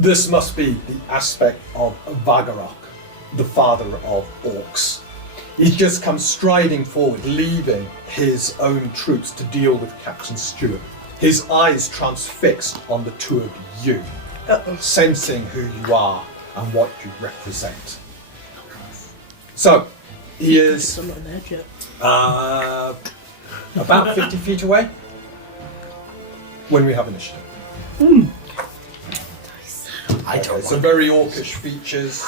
This must be the Aspect of Vagarrok, the father of orcs. He just comes striding forward, leaving his own troops to deal with Captain Stuart. His eyes transfixed on the two of you, sensing who you are and what you represent. So, he is about 50 feet away when we have initiative. Some very orcish features,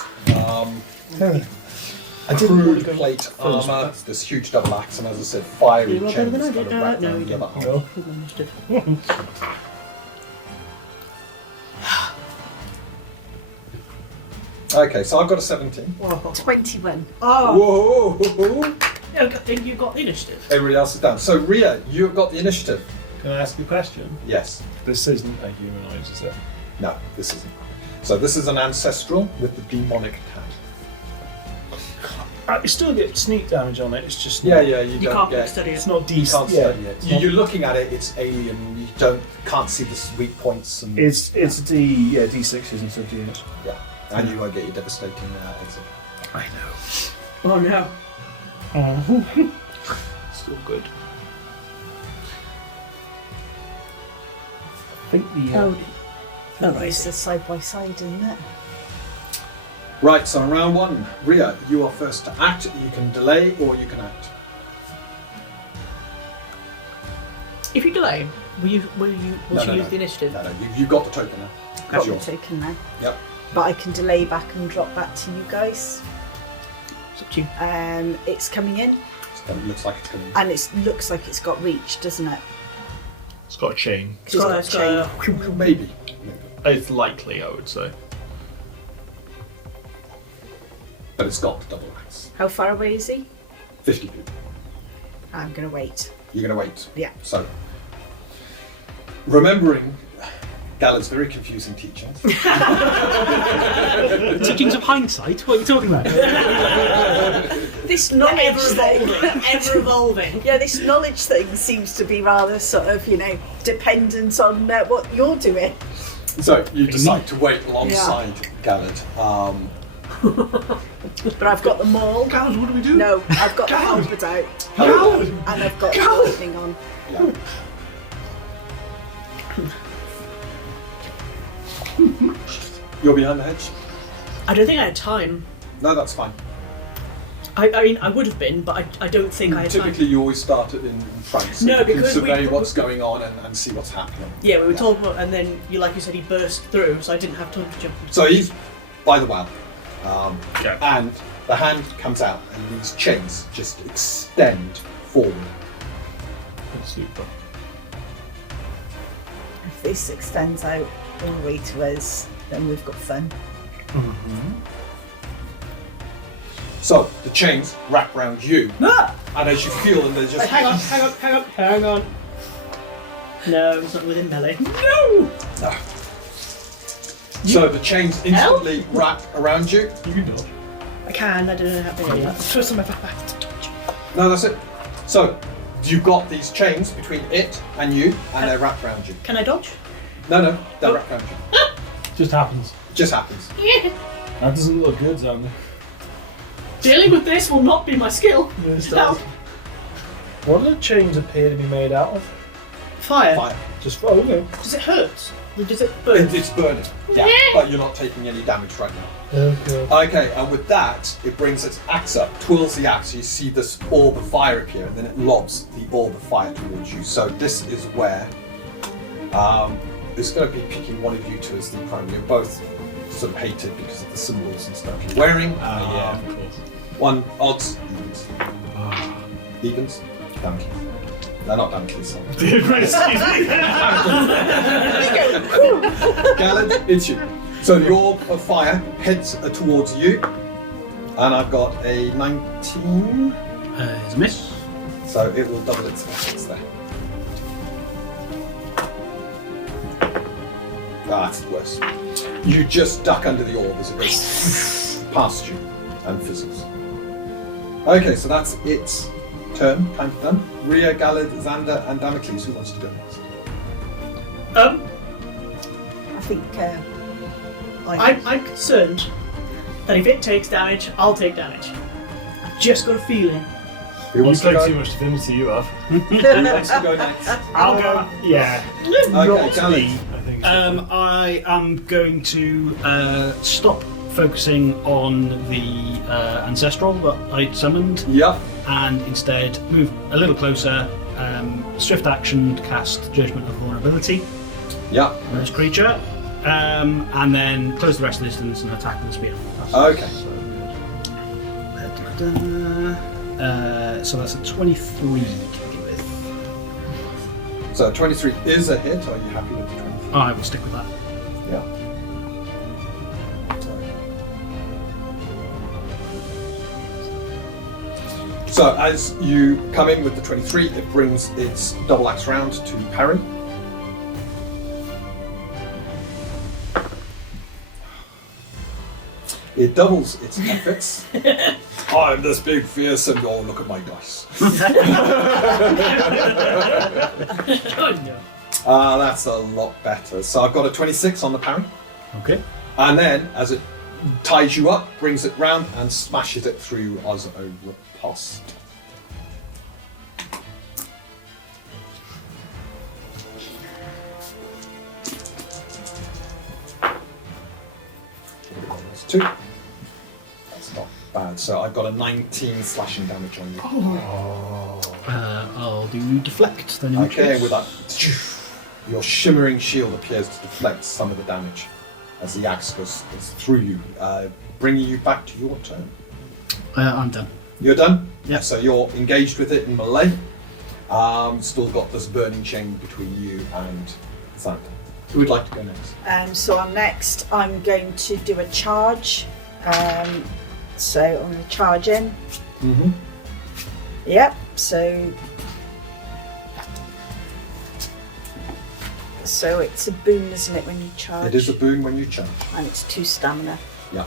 crude plate armour, this huge double axe, and as I said, fiery chains kind of wrapped around the other arm. Okay, so I've got a 17. 21. Oh! Whoa! You got the initiative. Everybody else is down. So Ria, you've got the initiative. Can I ask you a question? Yes. This isn't a humanoid, is it? No, this isn't. So this is an ancestral with the demonic tag. You still get sneak damage on it, it's just Yeah, not, you don't can't get. study it. it's not You decent. can't study it. You're looking at it. It's alien. You can't see the weak points and. It's D6s instead of D8. Yeah, and you won't get your devastating exit. I know. Oh no. Still good. I think the It's the side by side, isn't it? Right. So in round one, Ria, you are first to act. You can delay or you can act. If you delay, will you use the initiative? No, you've got the token now. Got It's the yours. token now. Yep. But I can delay back and drop back to you guys. It's up to you. It's coming in, It looks like it's going to. and it looks like it's got reach, doesn't it? It's got a chain. It's got a chain. Maybe. It's likely, I would say. But it's got the double axe. How far away is he? 50 feet. I'm going to wait. You're going to wait. Yeah. So, remembering Gallad's very confusing teachings. The teachings of hindsight? What are you talking about? This knowledge thing. Ever evolving. Yeah, this knowledge thing seems to be rather sort of, dependent on what you're doing. So you decide to wait alongside Gallad. But I've got the maul. Gallad, what do we do? No, I've got the halberd out. Gallad! And I've got the lightning on. Yeah. You're behind the hedge? I don't think I had time. No, that's fine. I mean, I would have been, but I don't think I had time. Typically, you always start it in front, so No, you can because survey what's going on and see what's happening. Yeah, we were told, and then, like you said, he burst through, so I didn't have time to jump. So he's by the well, Okay. and the hand comes out, and these chains just extend forward. Super. If this extends out all the way to us, then we've got fun. So the chains wrap around you, Ah! and as you feel them, they're just Hang on. No, it's not within melee. No. So the chains instantly wrap around you. You can dodge. I can, I don't know how to do that. Twist on my back to dodge. No, that's it. So you've got these chains between it and you, and they're wrapped around you. Can I dodge? No, they're wrapped around you. just happens. It just happens. That doesn't look good, Xander. Dealing with this will not be my skill. No. What do the chains appear to be made out of? Fire. Fire. Just okay. Does it hurt? Or does it burn? It's burning. Yeah, but you're not taking any damage right now. Okay. Okay, and with that, it brings its axe up, twirls the axe, you see this orb of fire appear, and then it lobs the orb of fire towards you. So this is where it's going to be picking one of you two as the prime. You're both sort of hated because of the symbols and stuff you're wearing. Yeah, of course. One odds, evens. Evens? Damage. They're not damages. Gallad, it's you. So the orb of fire heads towards you, and I've got a 19, It's a miss. so it will double its efforts there. That's worse. You just duck under the orb as it goes past you and fizzles. Okay, so that's its turn. Time done. Ria, Gallad, Xander, and Damocles. Who wants to go next? I think I'm concerned that if it takes damage, I'll take damage. I've just got a feeling. Who You wants to play go? too much Divinity, you have. Who wants to go next? I'll go. Yeah. Okay, Galen. I think I am going to stop focusing on the ancestral that I summoned, Yep. and instead move a little closer. Swift action to cast Judgment of Vulnerability Yep. on this creature, and then close the rest of the distance and attack with the spear. Okay. So that's a 23 to begin with. So 23 is a hit. Are you happy with the 23? Oh, I will stick with that. Yeah. So as you come in with the 23, it brings its double axe round to parry. It doubles its efforts. I'm this big, fearsome. Oh, look at my dice. Oh no. That's a lot better. So I've got a 26 on the parry. Okay. And then, as it ties you up, brings it round and smashes it through as a riposte. That's 2. That's not bad. So I've got a 19 slashing damage on you. I'll do deflect then. In which Okay, case. with that, your shimmering shield appears to deflect some of the damage as the axe goes through you, bringing you back to your turn. I'm done. You're done? Yeah. So you're engaged with it in melee. Still got this burning chain between you and Xander. Who would like to go next? So I'm next. I'm going to do a charge. So I'm going to charge in. Mm-hmm. Yep. So it's a boon, isn't it, when you charge? It is a boon when you charge. And it's 2 stamina. Yeah.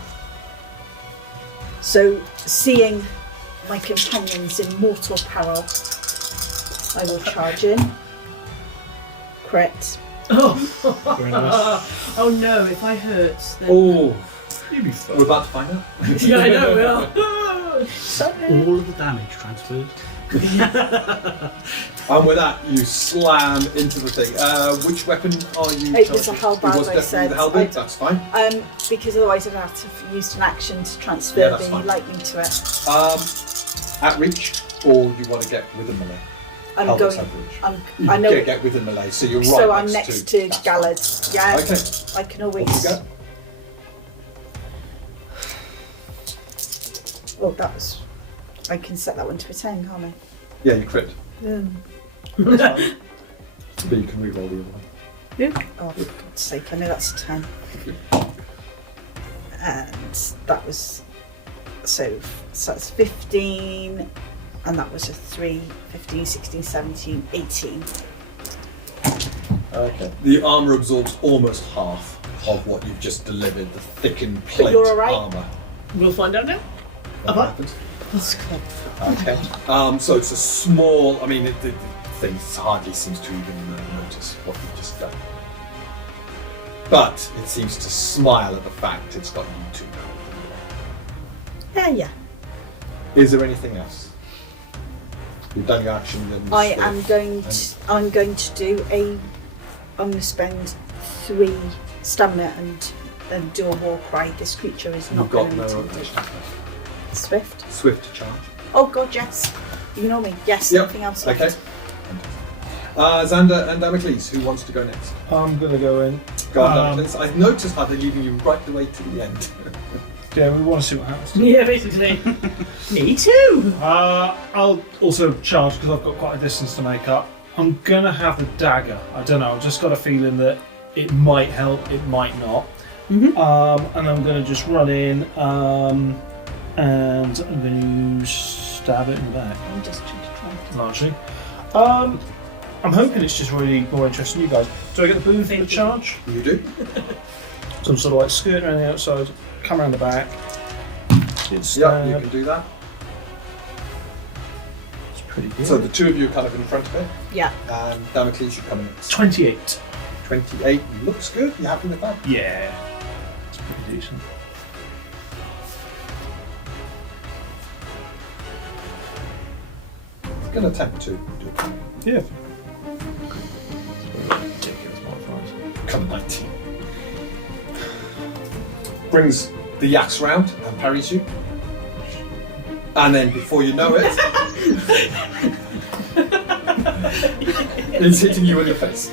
So seeing my companions in mortal peril, I will charge in. Crit. Very nice. Oh no, if I hurt, then. Oh, You'd be fun. we're about to find out. Yeah, I know, we are. Sorry. All of the damage transferred. And with that, you slam into the thing. Which weapon are you It was a charging? halberd, It was I definitely said. the halberd, that's fine. Because otherwise I'd have to have used an action to transfer Yeah, that's the fine. lightning to it. At reach, or you want to get within melee? I'm Halberds going. have reach. I'm, You I know. get within melee, so you're right So I'm next next to that's Gallard. Yeah. Okay. I can fine. always. Off you go. Oh, that was. I can set that one to a 10, can't I? Yeah, you crit. But you can re-roll the other one. Oh, for God's sake, I know that's a 10. And that was. So that's 15, and that was a 3, 15, 16, 17, 18. Okay. The armour absorbs almost half of what you've just delivered, the thickened But plate you're all right? armour. We'll find out now. That Uh-huh. happens. That's good. Okay. So it's a small. I mean, the thing hardly seems to even notice what you've just done. But it seems to smile at the fact it's got you two. Yeah. Is there anything else? You've done your action. Then I am going to. I'm going to do a. I'm going to spend 3 stamina and do a war cry. This creature is not You've got going no to rotation. Swift. Swift charge. Oh God, yes. Ignore me. Yes. Yep. Nothing else left. Okay. Xander and Damocles, who wants to go next? I'm gonna go in. Go on, Damocles. I've noticed how they're leaving you right the way to the end. Yeah, we want to see what happens. To Yeah, basically. Me too. I'll also charge because I've got quite a distance to make up. I'm gonna have the dagger. I don't know. I've just got a feeling that it might help. It might not. Mm-hmm. And I'm gonna just run in. And I'm gonna stab it in the back. I'm just trying to try. Largely. I'm hoping it's just really more interesting you guys. Do I get the boon for the charge? You do? So I'm sort of like skirting around the outside, come around the back. Get Yeah, stabbed. you can do that. It's pretty good. So the two of you are kind of in front of it, Yeah. and Damocles, you come in. 28. 28 looks good. You happy with that? Yeah. It's pretty decent. I'm going to attempt to do it. Yeah. Ridiculous modifiers. Come 19. Brings the axe round and parries you. And then before you know it, it's hitting you in the face.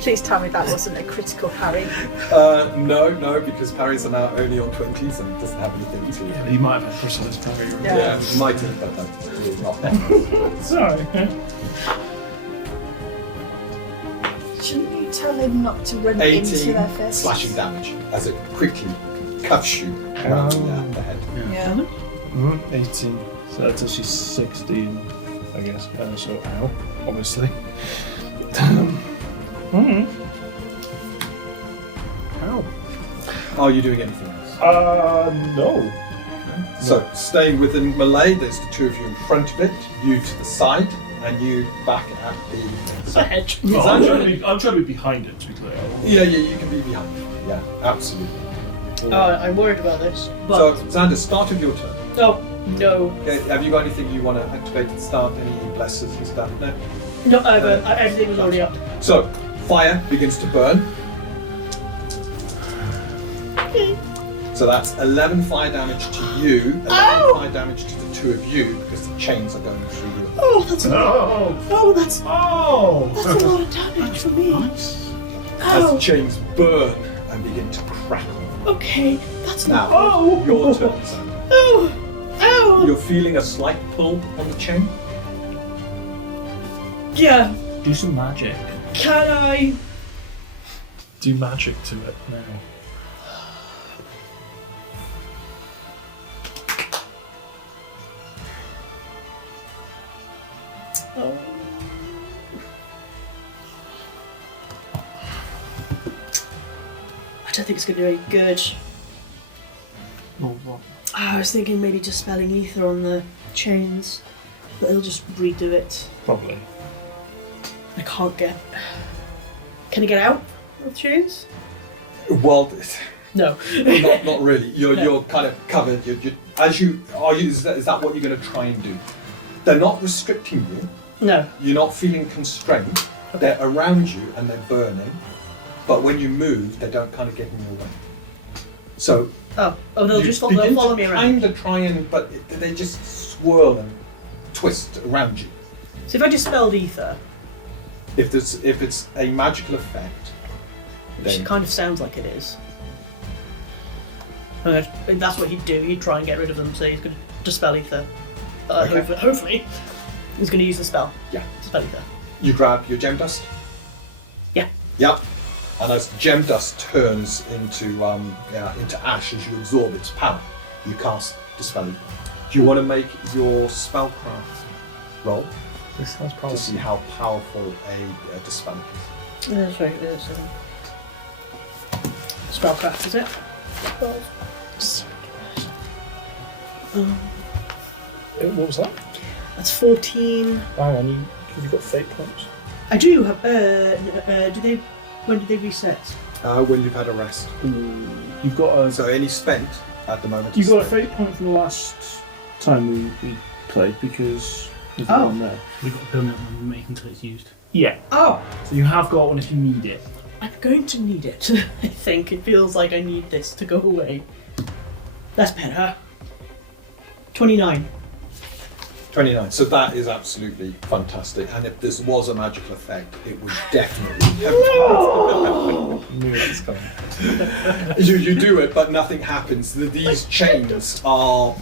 Please tell me that wasn't a critical parry. No, because parries are now only on 20s and it doesn't have anything to. Yeah, you might have had Chrysalis parry. Yeah. Yeah, might have, but that's really not. Sorry. Shouldn't you tell him not to run into 18 their fists? slashing damage as it quickly cuffs you around the head. Yeah. 18. So that's actually 16, I guess. So ow, obviously. Ow. Are you doing anything else? No. So, staying within melee, there's the two of you in front of it, you to the side, and you back at the hedge. No, I'm trying to be behind it, to be clear. Yeah, you can be behind. Yeah, absolutely. I'm worried about this. So, But Xander, start of your turn. no. Okay, have you got anything you want to activate at the start? Any blessers and stuff? No? No, everything was already up. So, fire begins to burn. So that's 11 fire damage to you, 11 fire damage to the two of you, because the chains are going through you. Oh, that's Oh! oh, that's Oh! that's a lot of damage for me. As the Oh, chains burn and begin to crackle. okay, that's Now, not. your turn, Xander. Oh, oh. You're feeling a slight pull on the chain. Yeah, Do some magic. can I? Do magic to it now. Oh. I don't think it's going to do any good. Well, what? I was thinking maybe just spelling ether on the chains, but it'll just redo it. Probably. I can't get. Can I get out of the chains? Well, No. not really. You're kind of covered. Is that what you're going to try and do? They're not restricting you. No. You're not feeling constrained. They're around you and they're burning. But when you move, they don't kind of get in your way. So Oh, they'll you just begin follow to me around. kind of try and, but they just swirl and twist around you. So if I just spelled ether, If it's a magical effect, which then kind of sounds like it is, and that's what he'd do. He'd try and get rid of them. So he's going to dispel ether. Okay. Hopefully, he's going to use the spell. Yeah. Dispel ether. you grab your gem dust. Yeah. Yep. And as gem dust turns into ash as you absorb its power, you cast Dispel Ether. Do you want to make your spellcraft roll This sounds to promising. see how powerful a Dispel is? Yeah, that's right. There's spellcraft, is it? What was that? That's 14. Hang on, you've got fate points. I do have. Do they? When did they reset? When you've had a rest. You've got a So any spent at the moment. you is got a spent. fate point from the last time we played because there's Oh. one there. We've got a permanent one make until it's used. Yeah. Oh, So you have got one if you need it. I'm going to need it. I think it feels like I need this to go away. That's better. 29. 29. So that is absolutely fantastic. And if this was a magical effect, it would definitely have Knew that was coming. you do it, but nothing happens. These chains are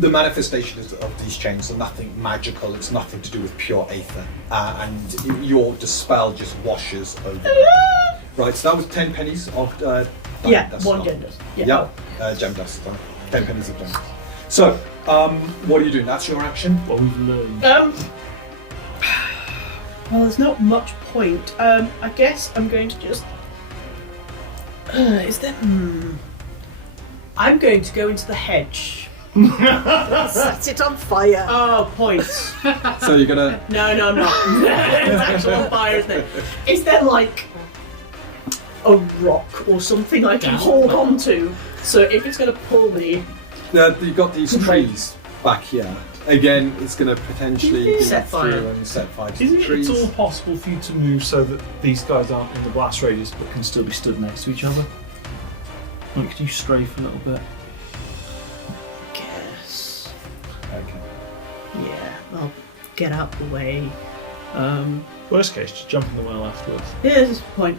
the manifestation of these chains are nothing magical. It's nothing to do with pure aether, and your dispel just washes over. them. Right. So that was 10 pennies of Yeah, dust. one gem dust. Yeah, gem dust. 10 pennies of gem dust. So, what are you doing? That's your action. What we've learned. Well, there's not much point. I guess I'm going to just. Is there? I'm going to go into the hedge. Set it on fire. Oh, points. So you're gonna. No, I'm not. It's actually on fire, isn't it? Is there like a rock or something I can hold on to. So if it's going to pull me, You've got these trees back here. Again, it's going to potentially be Set through fire. and set fire to Is the it trees. at all possible for you to move so that these guys aren't in the blast radius but can still be stood next to each other? Like, could you strafe a little bit? guess. Okay. Yeah, I'll get out the way. Worst case, just jump in the well afterwards. Here's the point.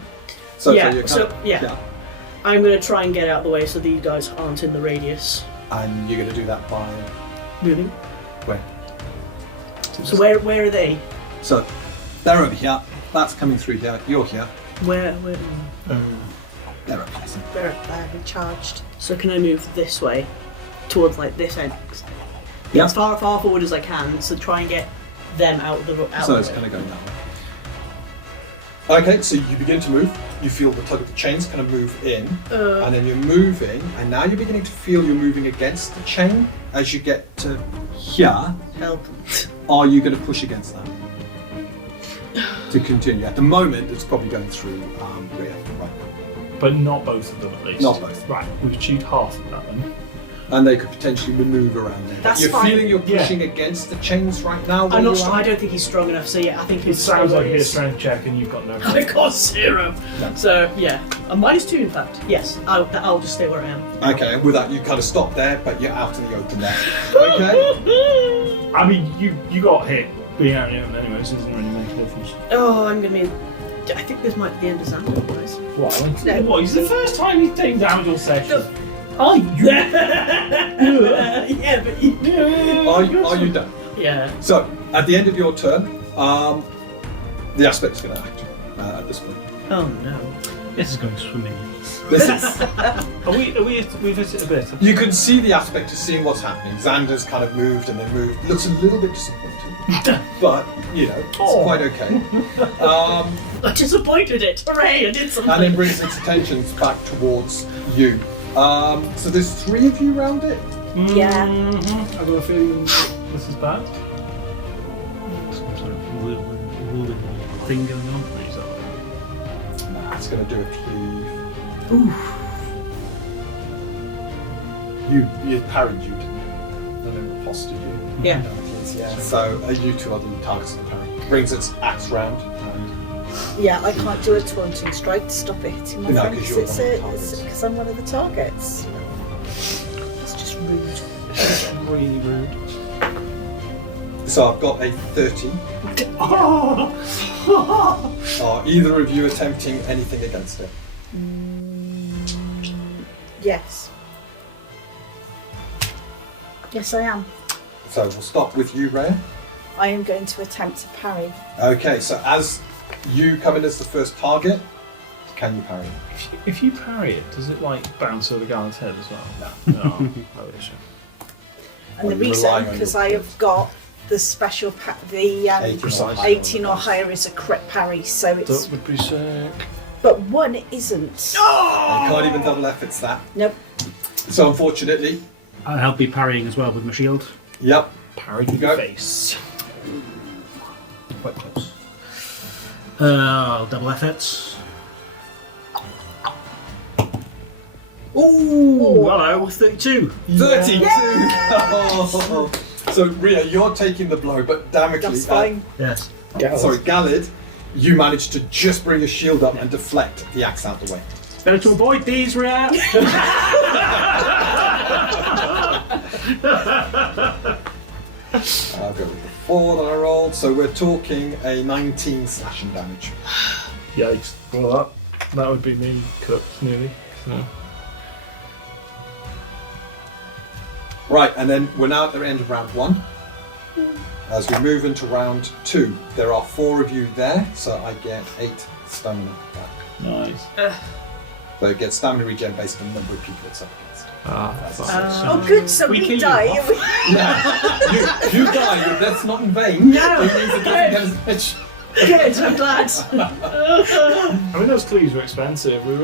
So, Yeah, you're so, kind of, yeah. I'm going to try and get out the way so these guys aren't in the radius. And you're going to do that by Moving. where? So where are they? So they're over here. That's coming through here. You're here. Where? They're up here. They're up there, recharged. So can I move this way, towards like this end? Yeah. As far forward as I can, so try and get them out of the out So of it's the way. kind of going that way. Okay, so you begin to move. You feel the tug of the chains kind of move in, and then you're moving, and now you're beginning to feel you're moving against the chain as you get to here. Help. Are you going to push against that to continue? At the moment, it's probably going through rear, right? But not both of them at least. Not both. Right, we've achieved half of that then. And they could potentially maneuver around there. That's you're fine. feeling you're pushing against the chains right now. where I'm not. you are? I don't think he's strong enough. So yeah, I think It his sounds like struggle his is- strength check and you've got no. I've got 0. No. So yeah, a -2 in fact. Yes, I'll just stay where I am. Okay, and with that, you kind of stop there, but you're out in the open there. Okay. I mean, you got hit being out in the open anyway, so it doesn't really make a difference. Oh, I'm gonna be. I think this might be the end of Xander, guys. What? No. What? It's the first time he's taken damage all session. Oh, yeah, but Are you done? yeah. So, at the end of your turn, the aspect's going to act at this point. Oh no. This is going swimming. This is. We've hit it a bit. You can see the aspect of seeing what's happening. Xander's kind of moved and then moved. Looks a little bit disappointed, but it's quite okay. I disappointed it. Hooray! I did something. And then brings its attention back towards you. So there's 3 of you around it. Yeah. I've got a feeling this is bad. Some sort of ruling thing going on. Nah, it's going to do a cleave. Oof. You parried you, didn't you? And then riposted you. Yeah. Yeah. So you 2 are the targets of the parry. Brings its axe round. And Yeah, I can't do a taunting strike to stop it hitting my No, friend 'cause you're one of the targets. because I'm one of the targets. It's just rude. Really rude. so I've got a 30. Are either of you attempting anything against it? Yes. Yes, I am. So we'll start with you, Rhea. I am going to attempt to parry. Okay, so as you come in as the first target, can you parry? If you parry it, does it like bounce over the guy's head as well? No. No issue. And Well, the you reason, rely on because your- I have got the special, 18 or higher. 18 or higher is a crit parry, so it's. That would be sick. But 1 isn't. You can't even double efforts that. Nope. So unfortunately, I'll be parrying as well with my shield. yep. Parried with Go. the face. Quite close. I'll double efforts. Ooh, hello, 32. 32! Oh. So Rhea, you're taking the blow, but damagely. That's fine. Yes. Galid, you managed to just bring your shield up and deflect the axe out the way. Better to avoid these, Rhea. I'll go with the 4 that I rolled. So we're talking a 19 slashing damage. Yikes. Well, that would be me cooked nearly. So. Right, and then we're now at the end of round 1. As we move into round 2, there are 4 of you there, so I get 8 stamina back. Nice. So it gets stamina regen based on the number of people it's up against. Oh, good, so we we kill you die. off. Yeah, you die, but that's not in vain. No. It means it doesn't get as much. Good. I'm glad. I mean, those cleaves were expensive. We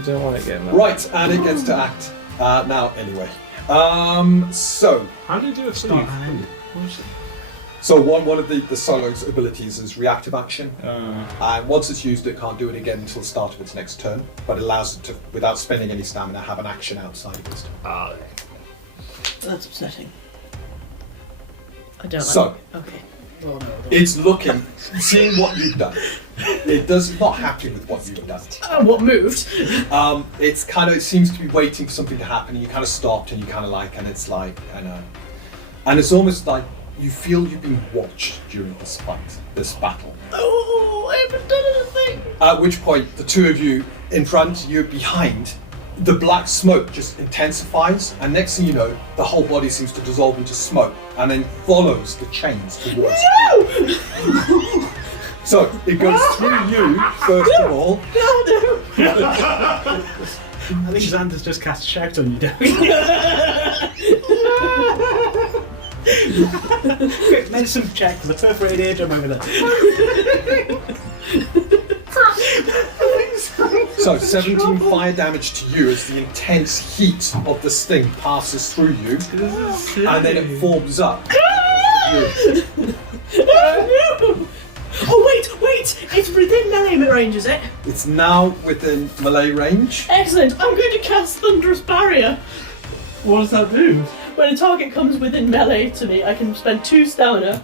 don't want it getting that. Right, and it gets to act now anyway. So, How do you do a Start cleave? and end. What was it? So one of the solo's abilities is reactive action. And once it's used, it can't do it again until the start of its next turn. But it allows it to, without spending any stamina, have an action outside of its turn. That's upsetting. I don't So- like it. Okay. Well, no, I don't. It's looking, seeing what you've done. It does not happy with what you've done. What moved? It's kind of, it seems to be waiting for something to happen, and you kind of stopped, and you kind of like, and it's like, I know. And it's almost like you feel you've been watched during this fight, this battle. Oh, I haven't done anything. At which point, the two of you in front, you behind, the black smoke just intensifies, and next thing you know, the whole body seems to dissolve into smoke, and then follows the chains towards you. No! So, it goes through you, first of all. No, no. I think Xander's just cast a shout on you, don't Quick medicine check for the perforated eardrum over there. So 17 fire damage to you as the intense heat of the sting passes through you, and then it forms up. Oh, wait! It's within melee range, is it? It's now within melee range. Excellent! I'm going to cast Thunderous Barrier. What does that do? When a target comes within melee to me, I can spend 2 stamina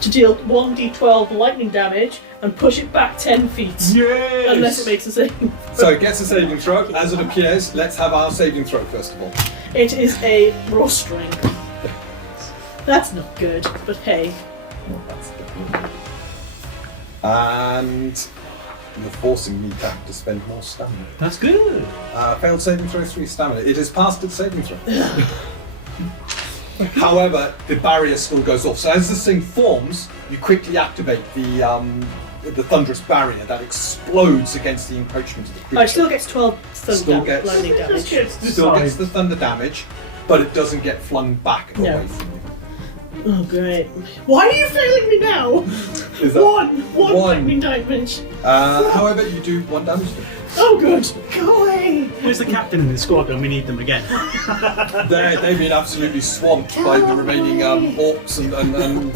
to deal 1d12 lightning damage and push it back 10 feet. Yes! Unless it makes a save. So it gets a saving throw. As it appears, let's have our saving throw first of all. It is a raw strength. That's not good, but hey. And you're forcing me to have to spend more stamina. That's good. Failed saving throw, 3 stamina. It is past its saving throw. However, the barrier still goes off. So as this thing forms, you quickly activate the thunderous barrier that explodes against the encroachment of the creature. Oh, it still gets 12 lightning damage. Still gets the thunder damage, but it doesn't get flung back No. away from you. Oh, great. Why are you failing me now? Is that One lightning damage. however, you do 1 damage to them. Oh, good. Go away. Where's the captain in the squadron? We need them again. They've been absolutely swamped by the remaining orcs and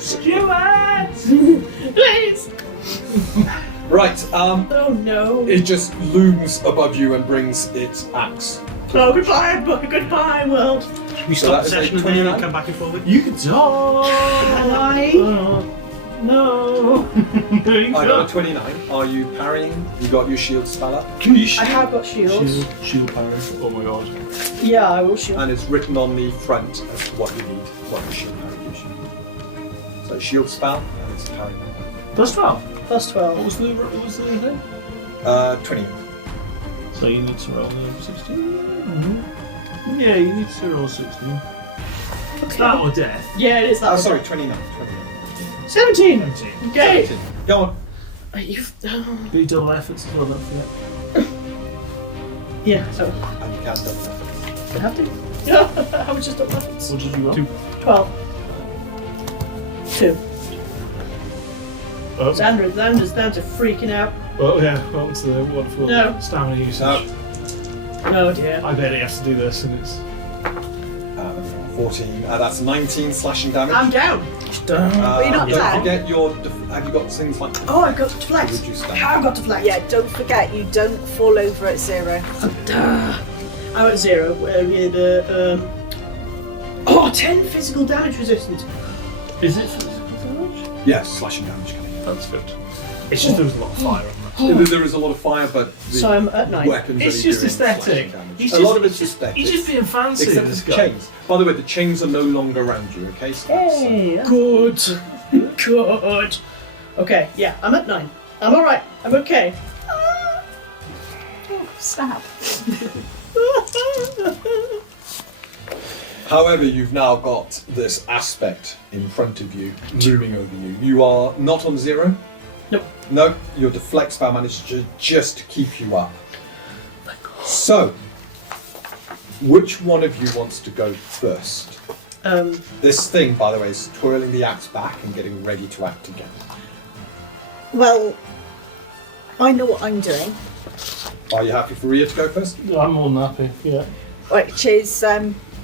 Stuart! Please. right. Oh, no. It just looms above you and brings its axe. Oh, goodbye, world. We So stop that is the a session and 29? then come back and forward. You can talk! Can I? No! I got a 29. Are you parrying? You got your shield spell up? I have got shields. Shield parry. Oh my god. Yeah, I will shield. And it's written on the front as to what you need, what your shield parry gives you. So shield spell, and it's parry. Plus 12. Plus 12. What was the thing? 20. So you need to roll the 16? Yeah, you need to roll 16. Okay. That or death. Yeah, it is that. Oh, one. sorry, 29. 17. 17. Okay. 17. Go on. You've. Do double efforts as well, don't forget. Yeah, so And you can double that. I have to. Yeah, I was just double efforts. What did you roll? 12. 2. Oh. Xander's freaking out. Oh yeah, well, it's the wonderful No. stamina usage. No. Oh dear. I bet he has to do this, and it's 14. That's 19 slashing damage. I'm down. But you're not don't down. forget your. Have you got things like Oh, I've got to flex. reduced damage? I've got to flex. Yeah, don't forget you don't fall over at 0. I'm at 0. With 10 physical damage resistance. is it physical damage? Yes, slashing damage coming in. That's good. It's just there was a lot of fire on that. There is a lot of fire, but the So I'm at 9. weapons It's only just doing aesthetic. slashing damage. He's A just- lot of it's aesthetic. He's just being fancy. Except this for guy. the chains. By the way, the chains are no longer around you, okay? So that's, Good. Good. Okay, yeah, I'm at 9. I'm alright. I'm okay. Stab. However, you've now got this aspect in front of you, looming over you. You are not on 0. Nope. No, your deflect spell managed to just keep you up. So, which one of you wants to go first? This thing, by the way, is twirling the axe back and getting ready to act again. Well, I know what I'm doing, Are you happy for Rhea to go first? I'm more than happy, yeah. which is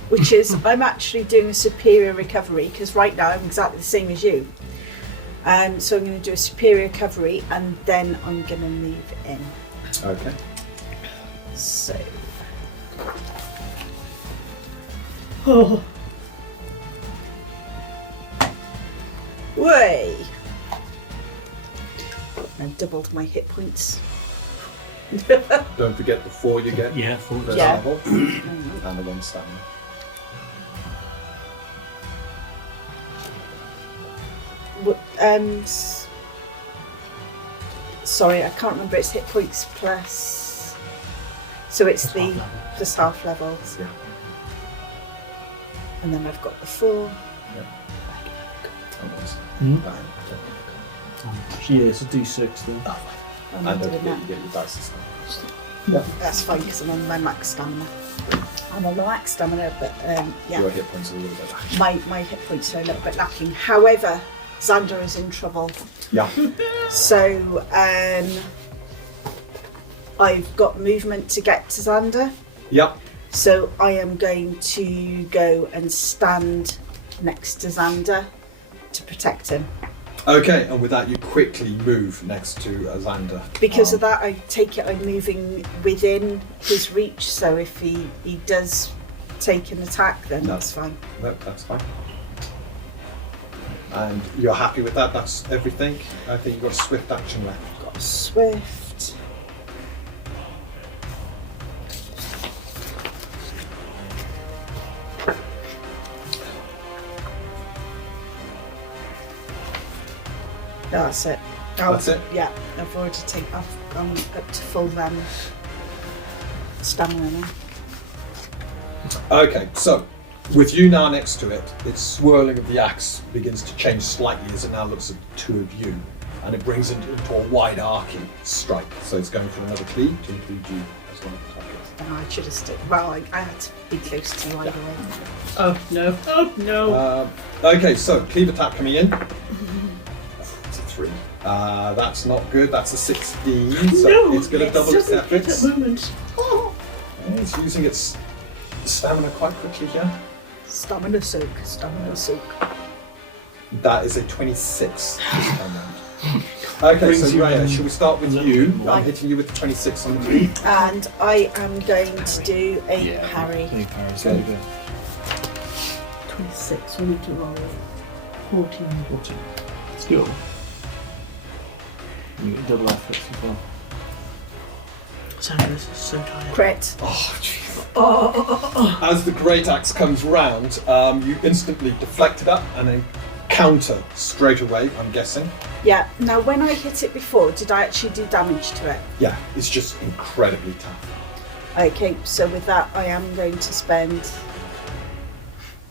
which is I'm actually doing a superior recovery because right now I'm exactly the same as you. So I'm going to do a superior recovery and then I'm going to move in. Okay. So, Oh, way! I've doubled my hit points. Don't forget the 4 you get. Yeah, full. First Yeah. level, and the 1 stamina. Sorry, I can't remember. It's hit points plus. So it's the just half levels. Yeah. And then I've got the 4. Yeah, it's a D6 then. I'm And not don't doing forget that. you get your dice this time. That's fine because I'm on my max stamina. I'm on the max stamina, but yeah. Your hit points are a little bit lacking. My hit points are a little bit lacking. However, Xander is in trouble. Yeah. So I've got movement to get to Xander. Yep. So I am going to go and stand next to Xander to protect him. Okay, and with that you quickly move next to Xander. Because of that, I take it I'm moving within his reach. So if he does take an attack, then No. that's fine. No, that's fine. And you're happy with that? That's everything? I think you've got a swift action left. Got a swift. That's it. That's it? Yeah, I've already taken. I've gone up to full stamina now. Okay, so with you now next to it, its swirling of the axe begins to change slightly as it now looks at the 2 of you, and it brings it into a wide arcing strike. So it's going for another cleave to include you as one of the targets. And I should have stood. Well, I had to be close to you either way. oh no, oh no. Okay, so cleave attack coming in. It's a 3. That's not good. That's a 16. So no, it's going to double its doesn't get efforts. that moment. Oh. Yeah, it's using its stamina quite quickly here. Stamina soak. Stamina soak. That is a 26 this time round. Okay, Brings so you Raya, in shall we start with a little you? bit more. I'm hitting you with the 26 on the cleave. And I am going to do a parry. Big parries, Okay. very good. 26, we need to roll 14. 14. Skill. You get double efforts as well. Sandra is so tired. Crit. Oh, jeez. As the great axe comes round, you instantly deflect it up and then counter straight away, I'm guessing. Yeah. Now, when I hit it before, did I actually do damage to it? Yeah, it's just incredibly tough. Okay. So with that, I am going to spend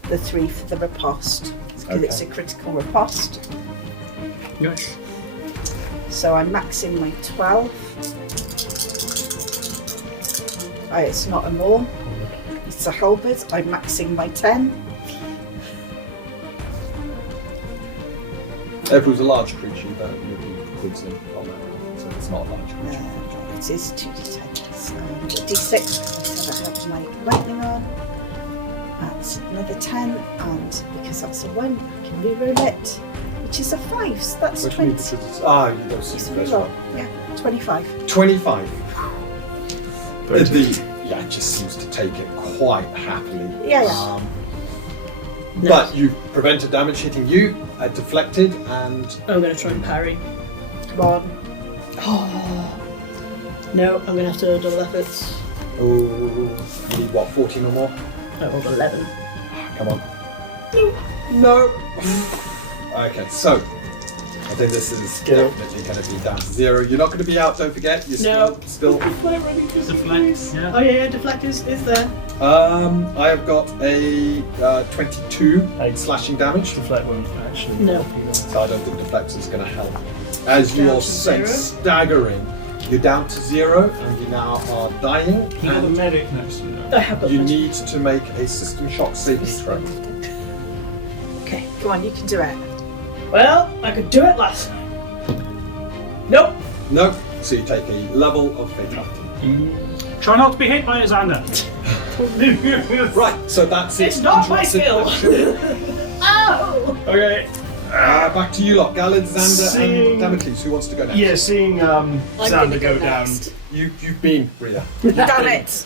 the 3 for the riposte because it's a critical riposte. Nice. So I'm maxing my 12. It's not a maul. It's a halberd. I'm maxing my 10. If it was a large creature, that would be quizzing on that. So it's not a large creature. It is 2d10. D6. I said I have my lightning on. That's another 10, and because that's a 1, I can reroll it, which is a 5. So that's Which 20. means it's, you don't see It's the a first reroll. one. Yeah, 25. 25. Very It just seems to take it quite happily. Yeah. But you've prevented damage hitting you, deflected, and I'm going to try and parry. Come on. No, I'm going to have to double efforts. you need what, 14 or more? I rolled 11. Come on. No. Okay, so I think this is definitely going to be down to 0. You're not going to be out, don't forget. You're No. still. Whatever I need to Deflect, yeah. Oh yeah, deflect is there. I have got a 22 slashing damage, Deflect won't actually No. help you. so I don't think deflect is going to help. As you Down are to sent 0. staggering, you're down to 0 and you now are dying. You got a And medic next to you. I have got you plenty. need to make a system shock saving throw. Okay. Come on, you can do it. Well, I could do it last time. Nope. No, so you take a level of fatality. Try not to be hit by it, Xander. Right, so that's it. It's not my Interrupted skill. action. Ow! Okay. Back to you lot. Gallad, Xander, Seeing- and Damocles. Who wants to go next? Yeah, seeing I'm gonna Xander go down. next. You've been, Rhea. Damn it!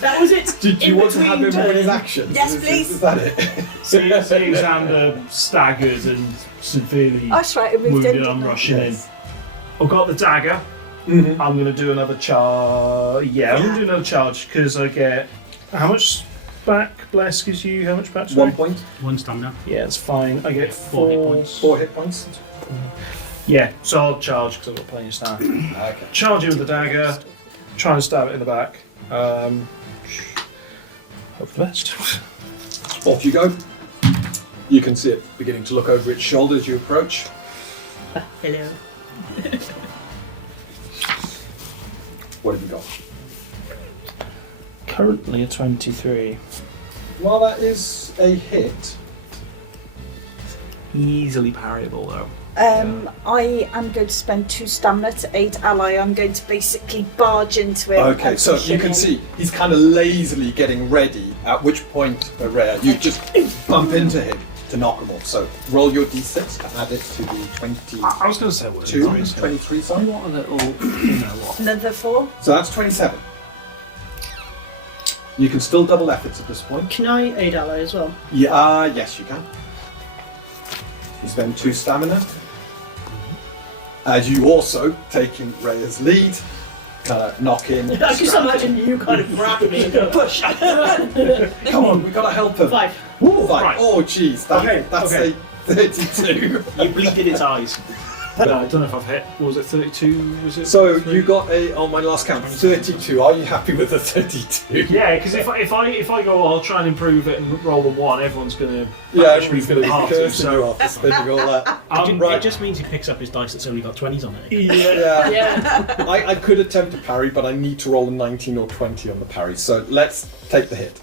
That was it. Do you In want to have between everybody's turns. actions? Yes, Is please. that it? seeing Xander staggered and severely That's right, I moved in. wounded, didn't I'm I? rushing Yes. in. I've got the dagger. Mhm. I'm going to do another charge. Yeah, I'm going to do another charge because I get. How much back? Bless gives you how much back? 1 point. 1 stamina. Yeah, it's fine. I get 4 hit four. points. 4 hit points. Yeah, so I'll charge because I've got plenty of stamina. Okay. Charge in with the dagger. Try and stab it in the back. Hope for the best. Off you go. You can see it beginning to look over its shoulder as you approach. Hello. What have you got? Currently a 23. Well, that is a hit. Easily parryable though. I am going to spend 2 stamina to aid ally. I'm going to basically barge into it. Okay, and so push you him can in. see he's kind of lazily getting ready, at which point, Rhea, you just bump into him to knock him off. So roll your d6 to add it to the 22, I was going to say what 23, sorry. What a little, you know what? Another 4. So that's 27. You can still double efforts at this point. Can I aid ally as well? Yeah, yes, you can. You spend 2 stamina. As you also, taking Rhea's lead, kind of knock in. I can just imagine you kind of grab me and go push. Come on, we gotta help him. 5. Ooh, 5. Right. Oh, jeez, that, Okay, that's okay. a 32. You bleeded its eyes. I don't know if I've hit. What was it 32? Was it? So 33? you got a, on my last count, 32. Are you happy with the 32? Yeah, because if I go, I'll try and improve it and roll a 1. Everyone's gonna. Yeah, punish me everybody's for going the to be half two, cursing you so. after spending all that. It just means he picks up his dice that's only got 20s on it. Yeah. Yeah. I could attempt to parry, but I need to roll a 19 or 20 on the parry. So let's take the hit.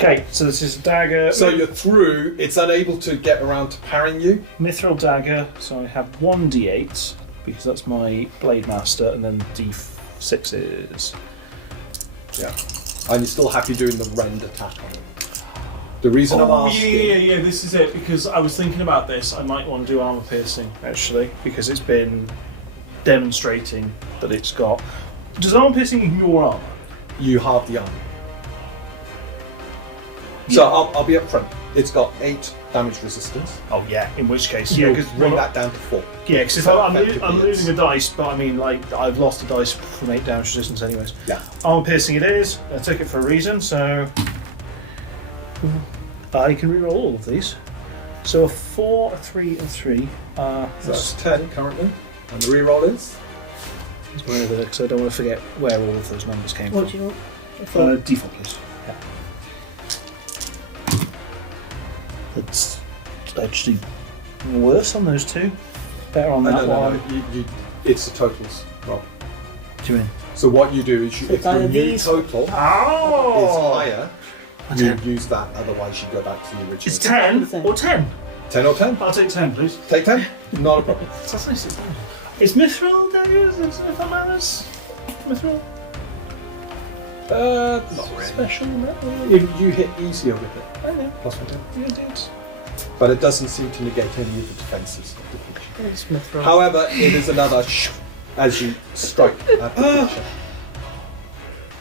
Okay, so this is a dagger. So you're through. It's unable to get around to parrying you. Mithril dagger. So I have 1d8 because that's my blade master, and then d6s. Yeah. And you're still happy doing the rend attack on it. The reason I'm asking. yeah. This is it because I was thinking about this. I might want to do armor piercing actually because it's been demonstrating that it's got. Does armor piercing ignore armor? You halve the arm. So I'll be up front. It's got 8 damage resistance. Oh yeah. In which case, You'll because bring that down to 4. Yeah, because if So I'm effectively losing it's- a dice, but I mean, like, I've lost a dice from 8 damage resistance anyways. Yeah. Armor piercing it is. I took it for a reason, so I can reroll all of these. So a 4, a 3, and 3. So that's 10 currently. And the reroll is? Because I don't want to forget where all of those numbers came What from. do you want? Default, please. Yeah. It's actually worse on those 2. Better on that one. It's the totals, Rob. What do you mean? So what you do is you, if either your new these- total is Oh! higher, A you 10. use that. Otherwise, you go back to the original. It's 10 or 10. 10 or 10? I'll take 10, please. Take 10? Not a problem. That's nice. Is Mithril daggers? If that matters? Mithril? Not really. Special metal? If you hit easier with it, I know. plus 1. You did. But it doesn't seem to negate any of the defences of the creature. It's Mithril. However, it is another as you strike at the creature.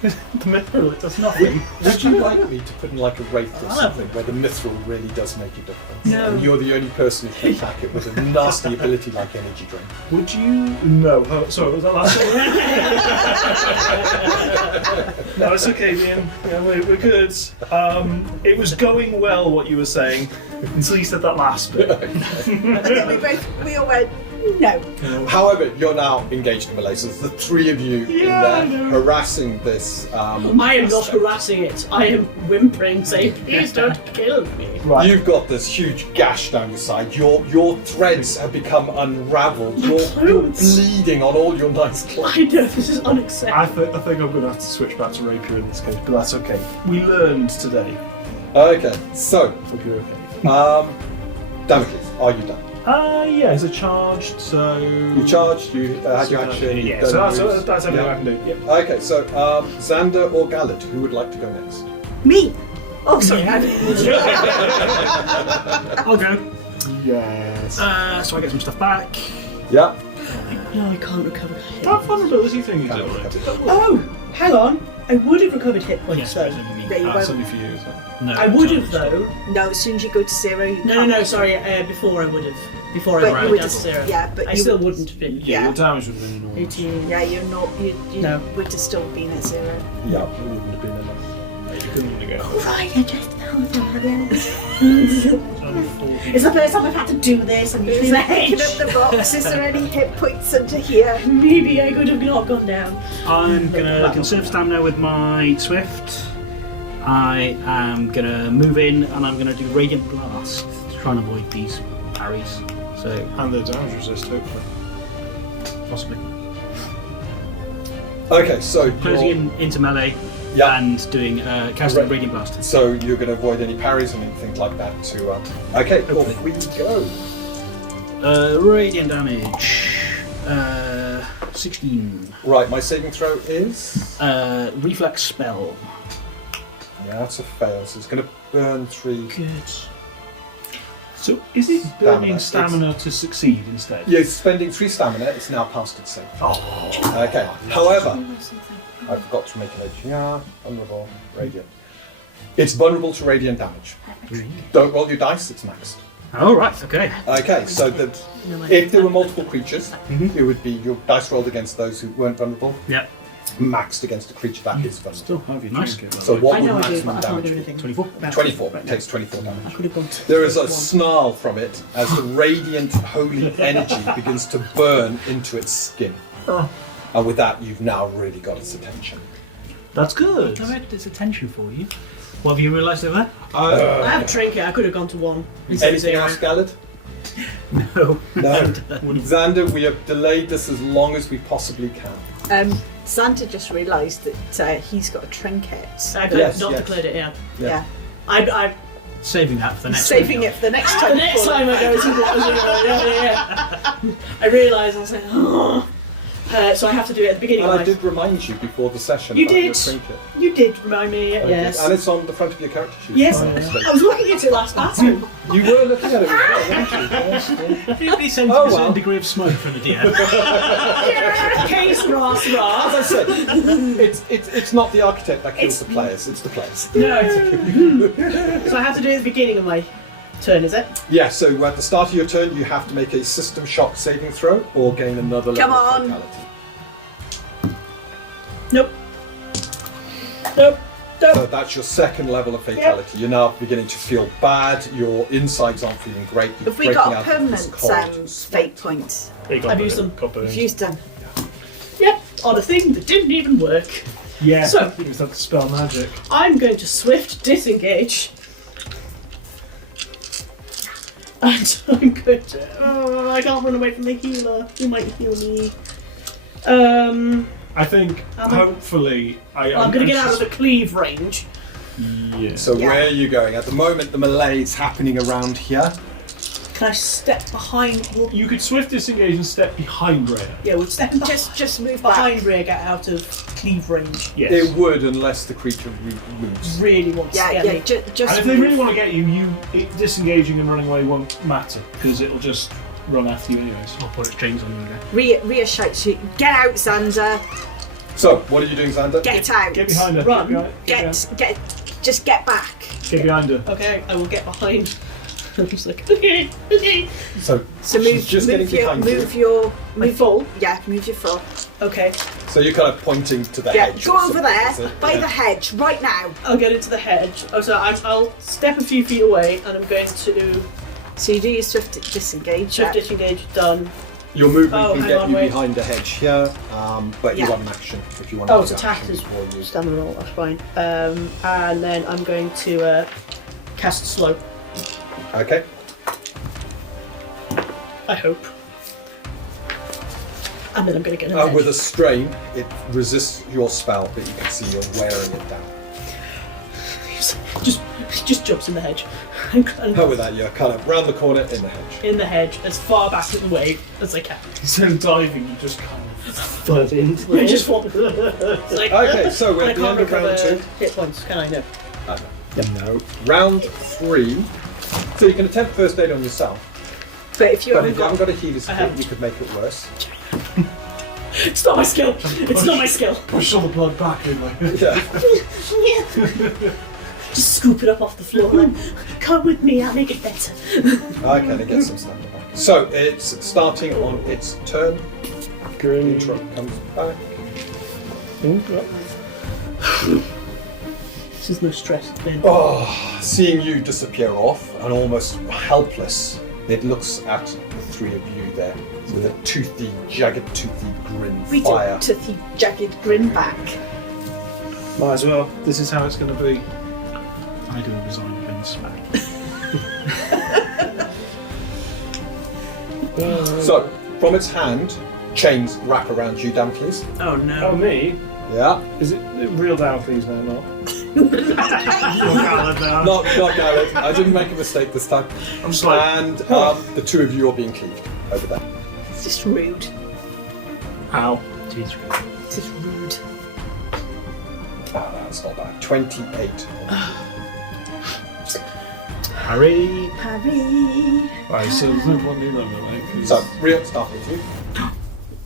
The Mithril, it does nothing. Would you like me to put in like a wraith or something where the mithril really does make a difference? No. And you're the only person who can attack it with a nasty ability like energy drink. Would you? No. Oh, sorry, was that last one? No, it's okay, Ian. Yeah, we're good. It was going well what you were saying until you said that last bit. And then we all went, no. However, you're now engaged in melee, so there's the 3 of you Yeah, I in know. there harassing this. I am not harassing it. I am whimpering, saying, "Please don't kill me." Right. You've got this huge gash down your side. Your threads have become unravelled. You're clothes. bleeding on all your nice clothes. I know this is unacceptable. I think I'm going to have to switch back to rapier in this case, but that's okay. We learned today. Okay, so Hope you're okay. Damocles, are you done? Yeah, is it charged? So You charged, you had your action. you've Yeah, done so moves. that's everything Yeah. I can do. Yep. Okay, so Xander or Gallad, who would like to go next? Me! Oh, sorry. I'll go. Yes. So I get some stuff back. Yeah. No, I can't recover hit. That vulnerability thing you Kind did of already. Oh, hang on. I would have recovered hit points Yes, though. presumably. Yeah, you That's won't. only for you, is it? No, I would have sorry. though. No, as soon as you go to 0, you No, sorry. Before I would have. Before I But went you would down to have- 0. yeah, but I you still would- wouldn't have been. Yeah, your damage would have been enormous. 18. Yeah, you're not. You No. would have still been at 0. Yeah, it wouldn't have been enough. You couldn't really go. Right, I just It's the first time I've had to do this. I'm usually picking up the box. Is there any hit points under here? Maybe I could have not gone down. I'm gonna conserve stamina with my Swift. I am gonna move in and I'm gonna do Radiant Blast to try and avoid these parries. So, And the damage resist, hopefully. possibly. Okay, so Closing you're, in into melee Yeah. and doing casting Right. Radiant Blast. so you're going to avoid any parries and anything like that to. Okay, Hopefully. off we go. Radiant damage. 16. Right, my saving throw is. Reflex spell. Yeah, that's a fail, so it's going to burn 3. Good. So is it burning Stamina. stamina to succeed instead? Yeah, it's spending 3 stamina, it's now past its save. Oh. Okay, however, I forgot to make an edge. Yeah, vulnerable, radiant. It's vulnerable to radiant damage. Don't roll your dice, it's maxed. Oh, right, okay. Okay, so if there were multiple creatures, it would be your dice rolled against those who weren't vulnerable, Yep. maxed against a creature that is vulnerable. Still have your Nice. trinket, by So the way. what I would know I do, maximum but I can't do damage be? anything. 24. 24, Right. takes 24 I damage. could have gone to There is a one. snarl from it as the radiant holy energy begins to burn into its skin. And with that, you've now really got its attention. That's good. Direct its attention for you. What have you realised over I have a trinket. I could have gone to 1. instead of Anything 0. else, Gallad? there? No. No. Xander, we have delayed this as long as we possibly can. Santa just realised that he's got a trinket. I could Yes, have not yes. declared it. Yeah. Yeah. I Saving that for the next Saving one. it for the next time. the next time I go to I realised I was like, oh. So I have to do it at the beginning And of I my. did remind you before the session You about did. your trinket. You did remind me. I Yes. did. And it's on the front of your character sheet. Yes. Oh, yeah. I was looking at it last battle. You were looking at it as well, weren't you? Yes. He sends Oh, a certain well. degree of smoke from the DM. Case Ross As Ross. I said, it's not the architect that kills the players, it's the players. No. So I have to do it at the beginning of my turn, is it? Yeah, so at the start of your turn, you have to make a system shock saving throw or gain another level Come of on. vitality. Nope. Nope. So Nope. that's your second level of fatality. You're now beginning to feel bad. Your insides aren't feeling great. You're Have we breaking got a out of this permanent cold fate point? I've used them. You've used them. Yep. On a thing that didn't even work. Yeah. So- you just have to spell magic. I'm going to swift disengage. And I'm going to. Oh, I can't run away from the healer. Who might heal me? I think Am I- hopefully I'm going to get out of the cleave range. Yeah. So Yeah. where are you going? At the moment, the melee is happening around here. Can I step behind? Well, You could swift disengage and step behind Rhea. yeah, we'll step Just move back. behind Rhea, get out of cleave range. Yes. It would, unless the creature moves. Really wants to Yeah, get yeah. me. Just And if they move. really want to get you, disengaging and running away won't matter because it'll just run after you anyways. I'll put its chains on you again. Rhea shouts you, get out, Xander. So, what are you doing, Xander? Get out. Get behind her. Run. Just get back. Get behind her. Okay, I will get behind. I'm just like, okay. So, So she's just getting behind you. My full. Yeah, move your full. Okay, So you're kind of pointing to the Yeah, hedge. go or over something, there is it? by Yeah. the hedge right now. I'll get into the hedge. Oh, so I'll step a few feet away, and I'm going to So you do your swift disengage. shift disengage. Done. Your movement Oh, can hang get on, you wait. behind the hedge here, but you Yeah. want an action if you want Oh, to it's do attack action is before you. stamina roll. That's fine. And then I'm going to cast slow. Okay. I hope. And then I'm going to get an With a strain, it resists your spell, but you can see you're wearing it down. Just Just jumps in the hedge. How with that, you're kind of round the corner in the hedge. In the hedge, as far back of the way as I can. Instead of diving, you just kind of flood into I it. just fall. It's like, Okay, so we're I at the can't end of round recover 2. hit points, can I? No. No. Round 3. So you can attempt first aid on yourself. But if you But haven't if you haven't got, got a healer's I kit, haven't. you could make it worse. It's not my skill. It's not my skill. Push all the blood back in. Like, Yeah. Just scoop it up off the floor. Like, come with me. I'll make it better. Okay, they get some stamina back. So it's starting on its turn. The green. truck comes back. This is no stress, Ben. Oh, seeing you disappear off and almost helpless, it looks at the 3 of you there with a toothy, jagged, toothy grin. we Fire. do toothy, jagged grin back. Might as well. This is how it's going to be. I do a resign bin smack. So, from its hand, chains wrap around you, Damocles. Oh Oh, no. me? Yeah. Is it real Damocles now, not? Not Garrett. I didn't make a mistake this time. I'm just like, And the 2 of you are being cleaved over there. It's just rude. how? Jeez, It's just rude. Ah, that's not bad. 28. Harry. Harry. Right, so there's no point doing that, right? 'Cause- So, Rio, start with you.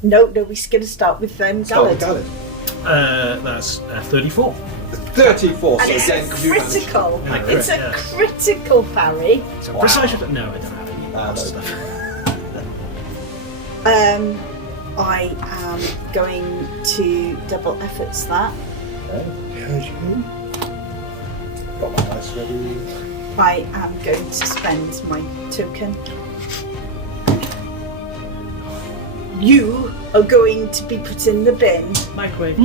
No, we're going to start with Start with Gallad. Gallad. That's 34. 34, And so it's again, a you managed. critical. Yeah, It's a yeah. critical parry. So Wow. precise. No, I don't have any Ah, no. stuff. I am going to double efforts that. Okay. Got my dice ready. I am going to spend my token. You are going to be put in the bin. Microwave.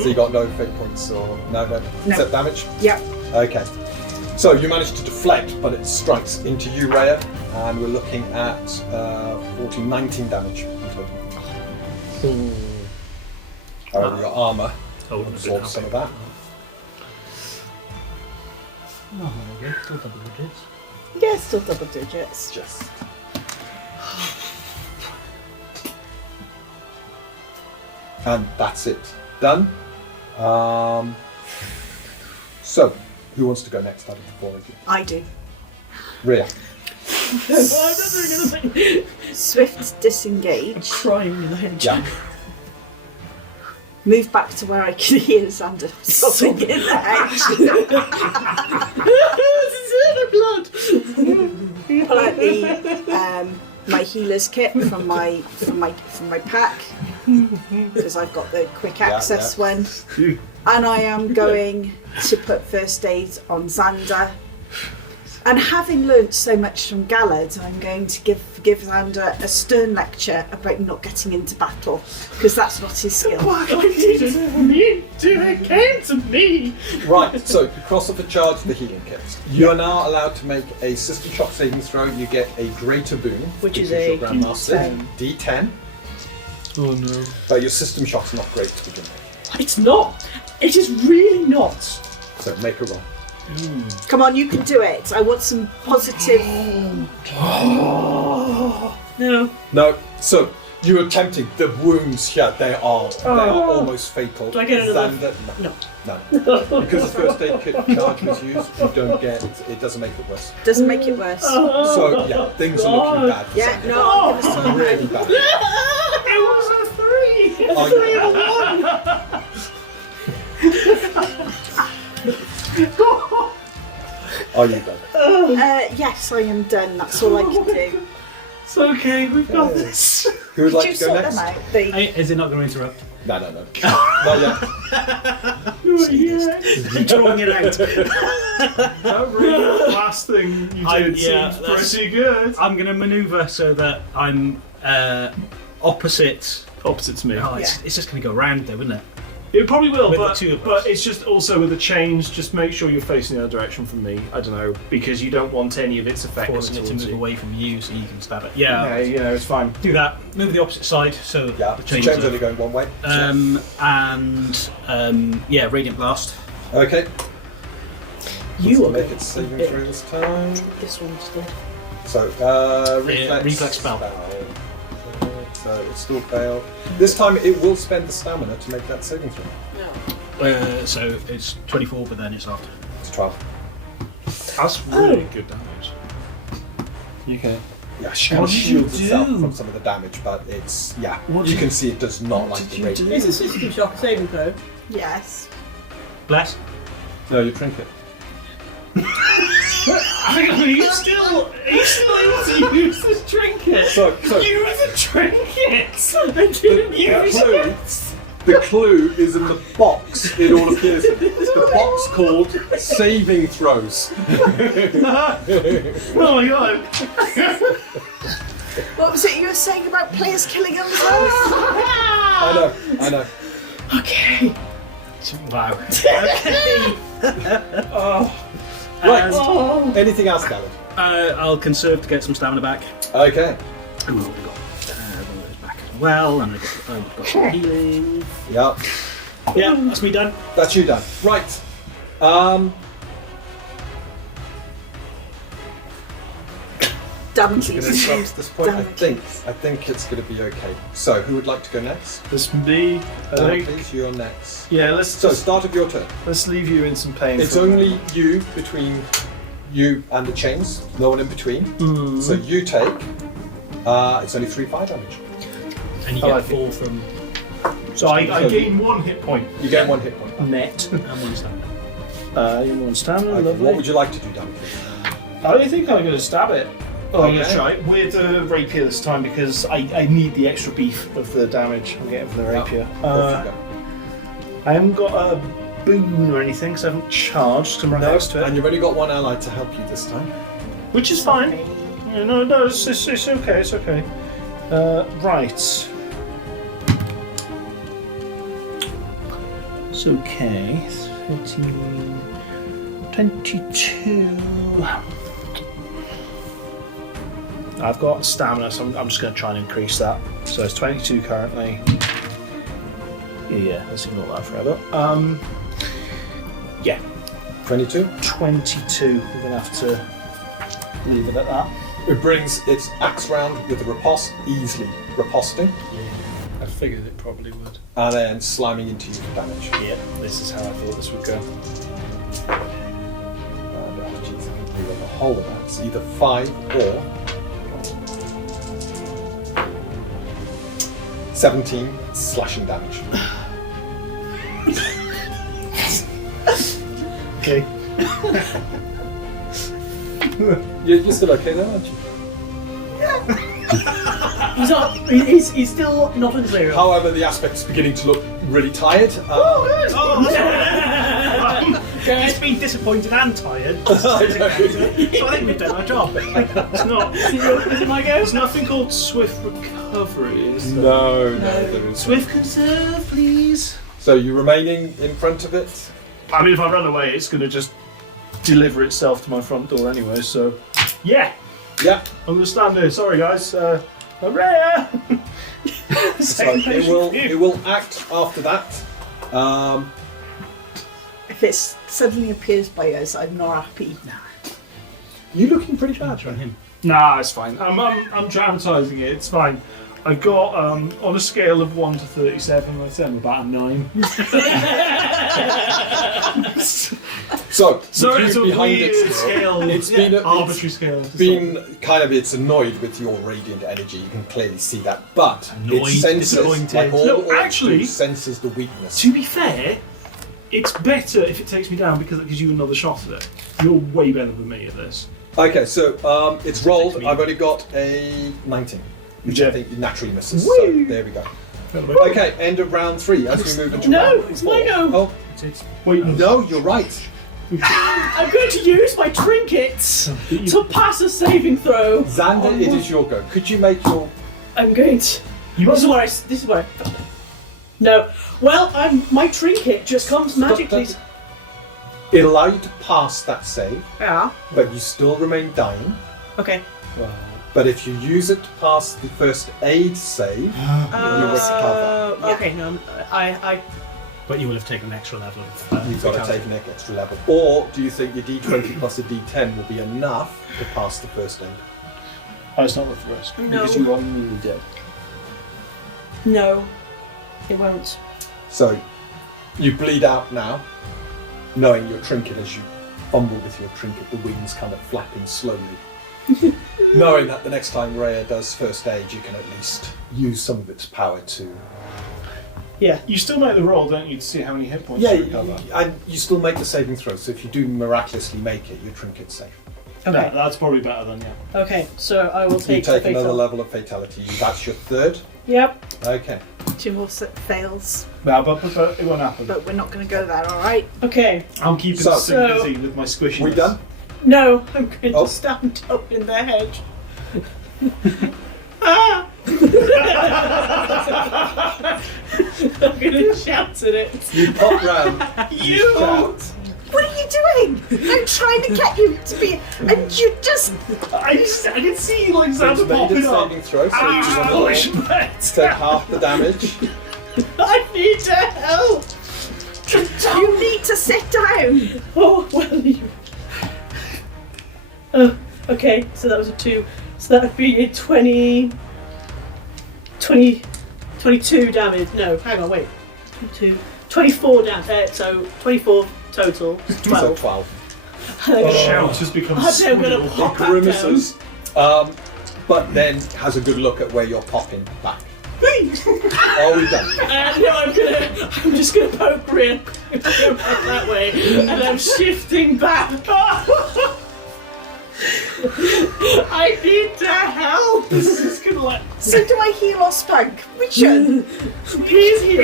So you got no fate points or no except damage? Yep. Okay. So you managed to deflect, but it strikes into you, Rhea, and we're looking at 14, 19 damage in total. However, your armour Oh, absorbs some of that. Oh, there we go. Still double digits. Yeah, still double digits. Just. And that's it. Done. So, who wants to go next out of the 4 of you? I do. Rhea. I'm not doing anything. Swift I'm disengage. crying in the hedge. Yeah. Move back to where I can hear Xander sobbing in the hedge. This is blood. Pull out the my healer's kit from my pack because I've got the quick access one, and I am going to put first aid on Xander. And having learnt so much from Gallad, I'm going to give Xander a stern lecture about not getting into battle because that's not his skill. Why did it came to me? Right, so you cross off a charge the healing kits. You are now allowed to make a system shock saving throw. You get a greater boon, Which is your a Grandmaster. D10. Oh no. But your system shock's not great to begin with. It's not. It is really not. So make a roll. Come on, you can do it. I want some positive. No. No, so you're attempting the wounds here. They are almost fatal. Do I get another? Xander, No. no. Because the first aid kit charge was used, you don't get. It doesn't make it worse. Doesn't make it worse. So yeah, things are looking bad. For Yeah, Xander. no, I'm gonna stop. Really bad. It was a 3. Oh, yeah. Are you done? Yes, I am done. That's all I can do. It's okay. We've got this. Who would Did like you to go sort next? them out? The Hey, is it not going to interrupt? No. Not yet. You're drawing it out. That really last thing you did yeah, seemed that's- pretty good. I'm going to manoeuvre so that I'm opposite. Opposite to me. Oh, it's just going to go round though, isn't it? It probably will, With the but, two of but us. it's just also with the change, just make sure you're facing the other direction from me. I don't know, because you don't want any of its effect Forcing it to towards move you. away from you so you can stab it. Yeah, you know, it's fine. Do that. Move the opposite side so Yeah, the the chains chain's are- only going one way. and yeah, Radiant Blast. Okay. You will are make going it saving throw this time. this one instead. So, reflex spell. So it still failed. This time it will spend the stamina to make that saving throw. So it's 24, but then it's after. It's 12. That's really good damage. You can. Yeah, she kind of What did shields you itself do? from some of the damage, but it's What you did- can see it does not what like did the you radiant. do? Is a system shock saving throw? Yes. Bless. No, your trinket. Hang on, are you still able to use this trinket? So Use a trinket! I didn't the clue is in the box it all appears in. It's the box called saving throws. Oh my god! What was it you were saying about players killing themselves? I know. Okay. Wow. Right. Oh. Anything else, Gallad? I'll conserve to get some stamina back. Okay. And we've got one of those back as well, and we've got some healing. Yeah, Yeah, that's me done. that's you done. Right. Damn Gonna keys. stop at this point. Damn I it. think it's going to be okay. So, who would like to go next? This me, I Dan, think. please, you're next. Yeah, let's So, just start of your turn. let's leave you in some pain. It's for a only moment. you between you and the chains. No one in between. So you take. It's only 3 fire damage. And you I get like 4 from So I gain 1 hit point You get 1 hit point. net. and 1 stamina. You want stamina, Okay, lovely. what would you like to do, Dan? I think I'm going to stab it. Oh, I'm going Okay. to try it with the rapier this time because I need the extra beef of the damage I'm getting from the rapier. Off you go. I haven't got a boon or anything because I haven't charged. I'm right No, next to it, and you've only got 1 ally to help you this time. which is fine. Yeah, no, it's okay, it's okay. Right. It's okay. 13, 22. I've got stamina, so I'm just going to try and increase that. So it's 22 currently. Yeah, let's ignore that forever. Yeah, 22. 22. We're going to have to leave it at that. It brings its axe round with the riposte, easily riposting, I figured it probably would. and then slamming into you for damage. Yeah, this is how I thought this would go. And, oh, jeez, I can reroll the whole of that. It's either 5 or 17 slashing damage. Okay. You're still okay there, aren't you? He's not. He's still not in zero. However, the aspect's beginning to look really tired. He's been disappointed and tired. So I think we've done our job. It's not. Is it my go? There's nothing called swift recovery, is there? No, there is. Swift conserve, please. So you're remaining in front of it. I mean, if I run away, it's going to just deliver itself to my front door anyway. So, yeah, Yeah. I'm going to stand there. Sorry, guys. Hooray! So it will act after that. If it suddenly appears by us, I'm not happy. You're looking pretty bad. Try him. Nah, it's fine. I'm dramatising it. It's fine. I got on a scale of 1 to 37. I'd say I'm about a 9. So So you it's a behind weird it. scale. It's been arbitrary scale. it's annoyed with your radiant energy. You can clearly see that, but Annoyed, it senses, disappointed. like all No, orcs actually- do, senses the weakness. To be fair, it's better if it takes me down because it gives you another shot at it. You're way better than me at this. Okay, so it's rolled. Takes me- I've only got a 19, which Yeah. I think naturally misses. Woo! So there we go. Okay, end of round 3 as we move into No, round it's 4. my go. Oh, Wait, no, you're right. I'm going to use my trinkets to pass a saving throw. Xander, it is your go. Could you make your... I'm going to. This is where I. No. Well, my trinket just comes magically. It allowed you to pass that save, Yeah. but you still remain dying. Okay. But if you use it to pass the first aid save, you recover. Okay, no, But you will have taken an extra level of You've got to take an extra level. Or do you think your d20 plus a d10 will be enough to pass the first aid? Oh, it's not the first. No. Because you are nearly dead. No, it won't. So, you bleed out now, knowing your trinket as you fumble with your trinket, the wings kind of flapping slowly. Knowing that the next time Rhea does first aid, you can at least use some of its power to... Yeah. You still make the roll, don't you, to see how many hit points Yeah, you recover? and you still make the saving throw, so if you do miraculously make it, your trinket's safe. Okay. That's probably better than, yeah. Okay, so I will You take take the another fatal. level of fatality. That's your third? Yep. Okay. 2 more fails, No, but it won't happen. but we're not going to go there, alright? Okay. I'm keeping So- so busy with my squishiness. We done? No, I'm going Oh. to stand up in the hedge. Ah! I'm going to shout at it. You pop round, you shout. What are you doing? I'm trying to get you to be... And you just... I can see like It's Xander made a popping up. saving throw, so Ah, you push want back. to take half the damage. I need to help. You need to sit down. Oh, well, you... Oh, okay, so that was a 2. So that would be a 22 damage. No, hang on, wait. 24 damage. So 24 total. So 12. 12. The shout has become I think I'm going to squeal. pop that Grimaces. But then has a good look at where you're popping back. Are we done? No, I'm just gonna poke Rin that way, and I'm shifting back. I need to help. This is gonna like. So do I heal or spank? Which one? Please heal.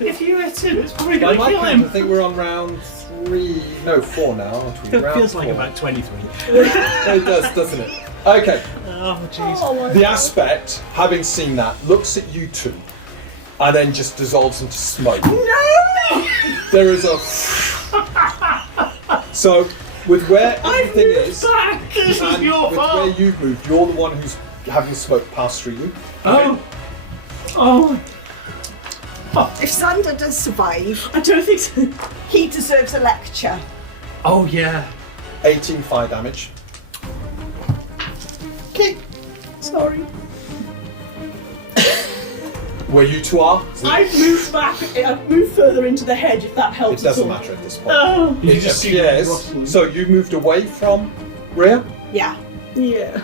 If you hit him, it's probably By gonna my kill count, I him. think we're on round 4 now, aren't we? It Round feels like 4. about 23. It does, doesn't it? Okay. Oh, jeez. Oh my The God. aspect, having seen that, looks at you two, and then just dissolves into smoke. No! There is a. So, with where everything is, Back. This is and your with where fault. you've moved, you're the one who's having smoke pass through you. Oh. Oh. If Xander does survive, I don't think so. he deserves a lecture. Oh, yeah. 18 fire damage. Okay. Sorry. Where you two are, I've moved back. I've moved further into the hedge. If that it helps. doesn't at all. matter at this point. Oh. You It just see appears. rustling. So you moved away from Rhea, Yeah. Yeah.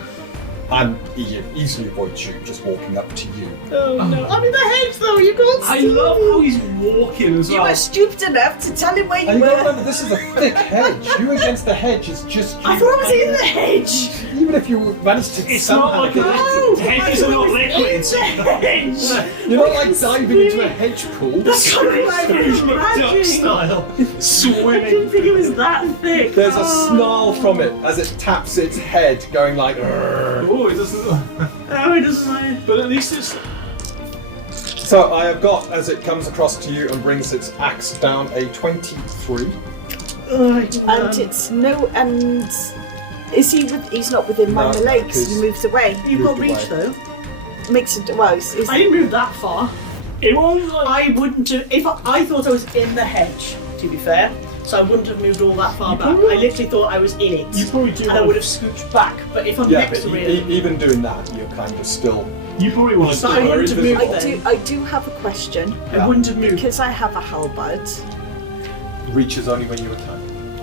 and he easily avoids you, just walking up to you. Oh no. I'm in the hedge though. You can't I see love me. how he's walking as You well. were stupid enough to tell him where And you you gotta were. remember, this is a thick hedge. You against the hedge is just you. I thought I was in the hedge. Even if you managed to It's somehow not like get a into hedge is not liquid. In the hedge. You're not like diving into a hedge pool. That's kind of like Duck imagining. style. I didn't Swimming. think it was that thick. There's a snarl from it as it taps its head, going like. "Rrrr." Oh, it doesn't. Oh, it doesn't matter. But at least it's. So I have got, as it comes across to you and brings its axe down, a 23. And it's no, and is he? He's not within my No, melee because he because- moves away. You've got Moved reach away. though. Makes it well. It's, I didn't move that far. It was like. I wouldn't have. If I thought I was in the hedge, to be fair, so I wouldn't have moved all that far back. I literally thought I was in it, You probably do. and I would have scooched back. But if I'm Yeah, next but to Rhea, even doing that, you're kind of still. You probably want So to. I wouldn't have moved I then. do have a question I wouldn't have moved. because I have a halberd. Reaches only when you attack.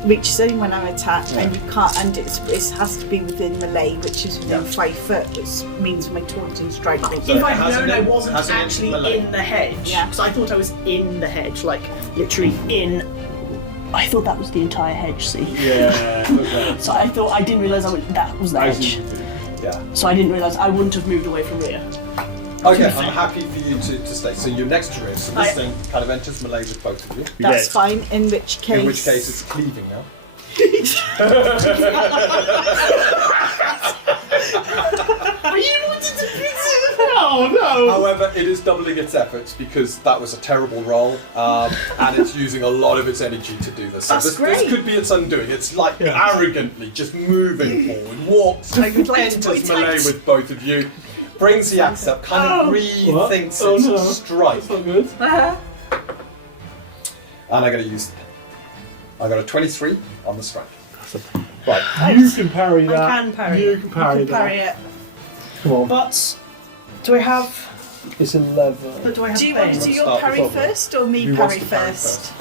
Which is only when I attack, and Yeah. you can't. And it has to be within melee, which is within Yeah. 5 foot, which means my taunting strike. So If it I'd has known an I in- wasn't has an actually melee. in the hedge, Yeah. because I thought I was in the hedge, like literally in. I thought that was the entire hedge. See, Yeah. Okay. so I thought I didn't realise that was the I hedge. see. Yeah. So I didn't realise I wouldn't have moved away from Rhea. Okay, I'm happy for you to stay. So you're next to Rhea, so this I- thing kind of enters melee with both of you. That's Yes. fine. In which case, In which case it's cleaving now. Are you wanting to fix it? Oh no! However, it is doubling its efforts because that was a terrible roll, and it's using a lot of its energy to do this. So That's this great. could be its undoing. It's like Yeah. arrogantly just moving forward, walks, I would like to enters point melee out- with both of you, brings the axe up, kind of What? rethinks Oh, its no. strike. That's not good. And I'm going to use. I got a 23 on the strike. Right, you can parry that. I can parry You it. can parry that. Parry it. Come on. But do I have? It's 11. But do I have? Do you want to bane? do your Start parry with Bob. first or me Who wants parry to parry first?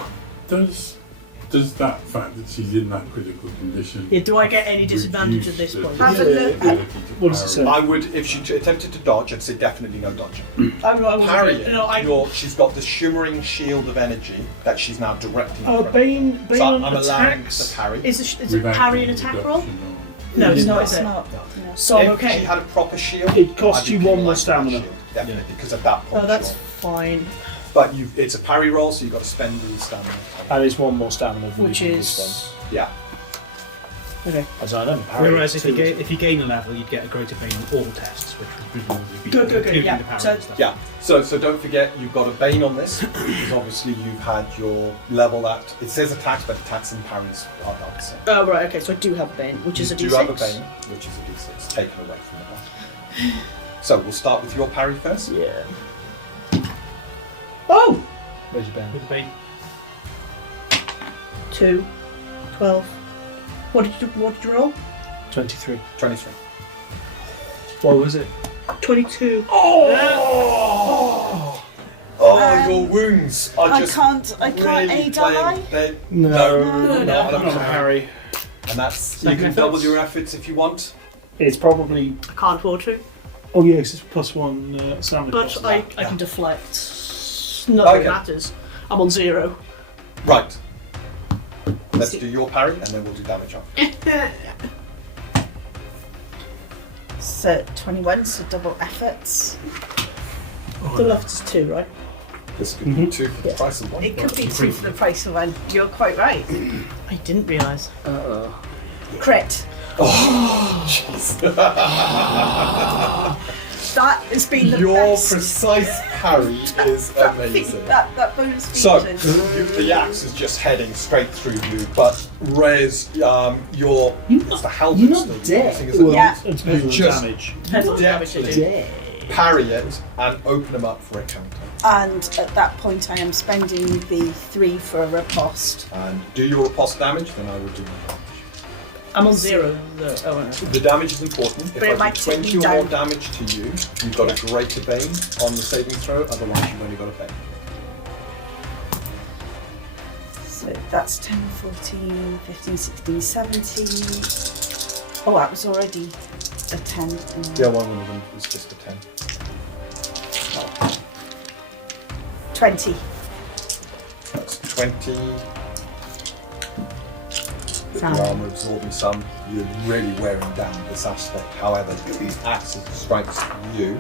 Does that fact that she's in that critical condition? Yeah, do I get any disadvantage at this reduce point? the Have a look. ability to What does it parry? say? I would, if she attempted to dodge, I'd say definitely no dodging. Parry. Parrying, she's got the shimmering shield of energy that she's now directing. in front of her. Bane So on I'm allowing attacks. the parry. Is it Without parry an the attack roll? reduction No, it's not. It's Is it? not. No. So if okay. she had a proper shield, It costs I'd be you 1 more penalised for that stamina. shield, definitely, because at that point. Oh, that's you're- fine. But it's a parry roll, so you've got to spend the stamina. And it's 1 more stamina. than Which you can is use Yeah. okay. then. As I know, parry Whereas if two. if you gain a level, you'd get a greater bane on all tests, which would presumably be Good, including yeah. the parry So- and stuff. Yeah. So don't forget you've got a bane on this because obviously you've had your level at it says attacks, but attacks and parries are not the same. Oh right. Okay. So I do have a bane, which is a You D6. do have a bane, which is a d6 taken away from the bottom. So we'll start with your parry first. Yeah. Oh! Where's your bane? With the bane. 2, 12. What did you roll? 23. 23. What was it? 22. Oh, your wounds are I just can't really aid, am I? playing- No. No, No. not Not a parry. And that's you Second can efforts. double your efforts if you want. It's probably. I can't afford to, Oh, yeah, 'cause it's +1 stamina but cost. I Yeah. can deflect. Nothing Okay. matters. I'm on 0. Right. Let's do your parry and then we'll do damage on. So 21, so double efforts. The left is 2, right? This could be 2 for the price of 1. It could be 2 for the price of 1. You're quite right. I didn't realise. Crit. Jeez. That has been the Your best. precise parry is amazing. That bonus So, feature. the axe is just heading straight through you, but Rez, it's the halberd you're not still dead. using as a Yeah. It depends on the Just- damage. Depends on the damage they do. Yeah. parry it and open them up for a counter. And at that point, I am spending the 3 for a riposte. And do your riposte damage, then I will do my damage. I'm on 0. Oh, no. The damage is important. But If it I might do take 20 me or more down. damage to you, you've got a greater bane on the saving throw, otherwise you've only got a bane. So that's 10, 14, 15, 16, 17. Oh, that was already a 10. Yeah, one of them was just a 10. 20. That's 20. Sound. Your armour absorbing some. You're really wearing down this aspect. However, these axes strikes you.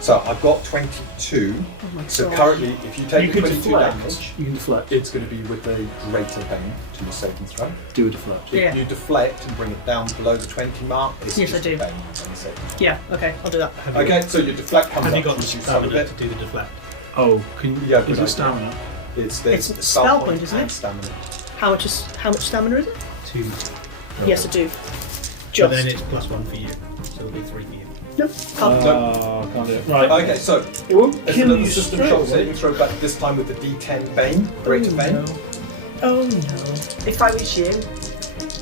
So I've got 22. Oh my So God. currently, if you You take can 22 deflect. damage, You can deflect. it's going to be with a greater bane to your saving throw. Do a deflect. If Yeah. you deflect and bring it down below the 20 mark, it's Yes, just I do. a bane on the saving throw. Yeah, okay, I'll do that. Okay, so your deflect comes Have you up, got the reduce some of stamina it. to do the deflect? Oh, can you? Yeah, Is good it idea. stamina? It's It's spell point, isn't and it? Stamina. How much stamina is it? 2. Yes, I do. But Just. then it's +1 for you, so it'll be 3 for you. Nope. Can't. Can't do it. Right. Okay, so It won't it's kill another you system straight shock away. saving throw, but this time with the D10 bane, greater bane. Oh no. If I was you,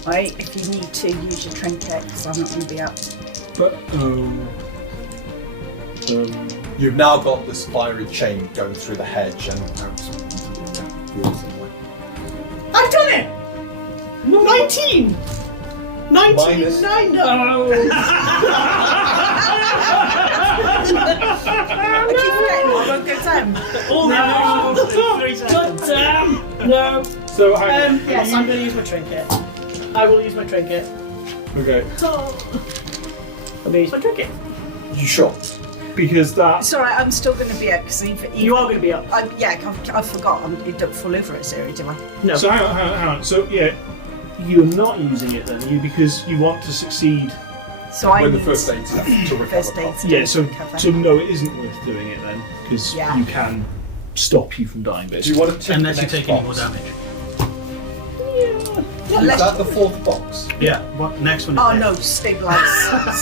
right, if you need to use your trinket, because I'm not going to be up. But You've now got this fiery chain going through the hedge and out yours in the way. I've done it! 19! 19! Minus- Nine, no! I keep forgetting I won't go down. Oh no! 3 God seconds. damn! No. so hang on. Yes, I'm going to use my trinket. I will use my trinket. Okay. I'm going to use my trinket. You sure? Because that. It's alright, I'm still going to be up, because even You are going to be up. I forgot, I don't fall over at 0, do I? No. So hang on. So yeah, you're not using it then, you because you want to succeed. So I When the need first aid's left to recover. first aid. from. Yeah. So Recover. no, it isn't worth doing it then because Yeah. you can stop you from dying Do you basically. want to tick Unless the you next take any more box? damage. Is that the fourth box? Yeah, what next one is Oh death. no, stabilise.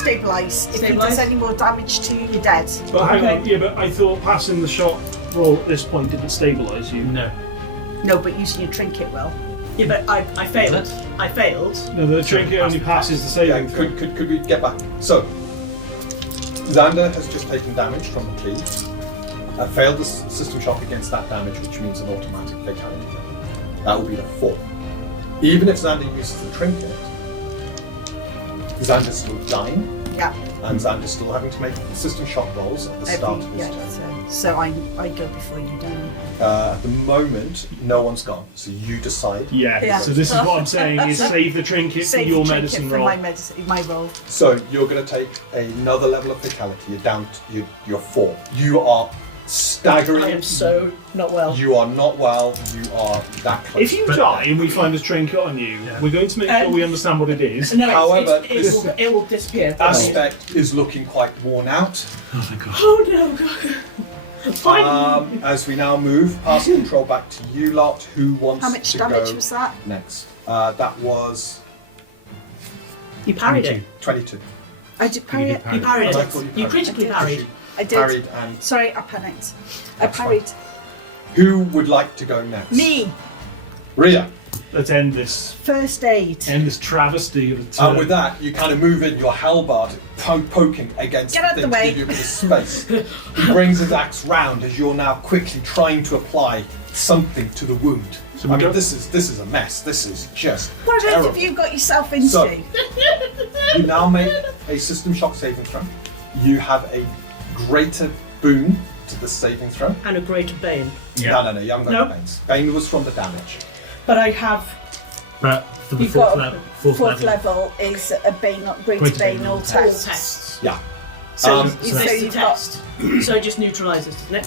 Stabilise. If he does any more damage to you, you're dead. But hang Okay. on. Yeah, but I thought passing the shot roll at this point didn't stabilise you. No. No, but using your trinket will. Yeah, but I failed. I failed. No, the trinket only passes the saving throw. Could we get back? So, Xander has just taken damage from the cleave. Failed the system shock against that damage, which means an automatic fatality. That will be the 4. Even if Xander uses the trinket, Xander's still dying. Yeah. And Xander's still having to make system shock rolls at the start of his turn. So I go before you, don't I? At the moment, no one's gone, so you decide. Yeah. So this is what I'm saying: is save the trinket Save for your the trinket medicine for roll. my roll. So you're going to take another level of fatality. You're down to you're 4. You are staggering. I am so not well. You are not well. You are that close. If you die and we find a trinket on you, we're going to make sure we understand what it is. No, However, it will disappear. Aspect is looking quite worn out. Oh my god. Oh no, God. Fine. As we now move, pass control back to you lot. Who wants How much to damage go was that? next? That was You parried it. 22. I did parry it. You parried And I it. thought You critically parried. I did. Parried and Sorry, I panicked. I That's parried. who would like to go next? Me. Rhea. Let's end this First aid. travesty of a turn. And with that, you kind of move in your halberd, poking against Get out the the thing way. to give you a bit of space. He brings his axe round as you're now quickly trying to apply something to the wound. So I we mean, don't- this is a mess. This is just What terrible. have you got yourself into? So- You now make a system shock saving throw. You have a greater boon to the saving throw. And a greater bane. No, you haven't got No. the banes. Bane was from the damage. But I have. But for the You've got fourth fourth level. level is a bane, greater Greater bane bane all all tests. tests. Yeah. So, Um, you- Is so this the you've got test? So it just neutralises, doesn't it?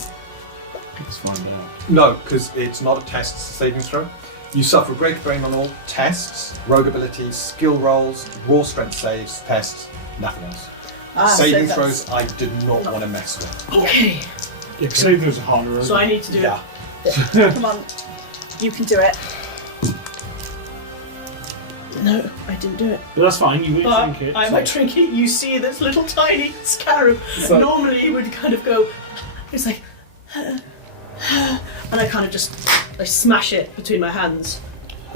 Let's find out. No, because it's not a test, it's a saving throw. You suffer greater bane on all tests, rogue abilities, skill rolls, raw strength saves, tests, nothing else. Saving so throws I did not want to mess with. Okay. Yeah, save those harder. So I need to do Yeah. Come on, you can do it. No, I didn't do it. But that's fine, you won't But think it. I'm a trinket. You see this little tiny scarab. So- Normally he would kind of go. It's like. And I kind of just. I smash it between my hands.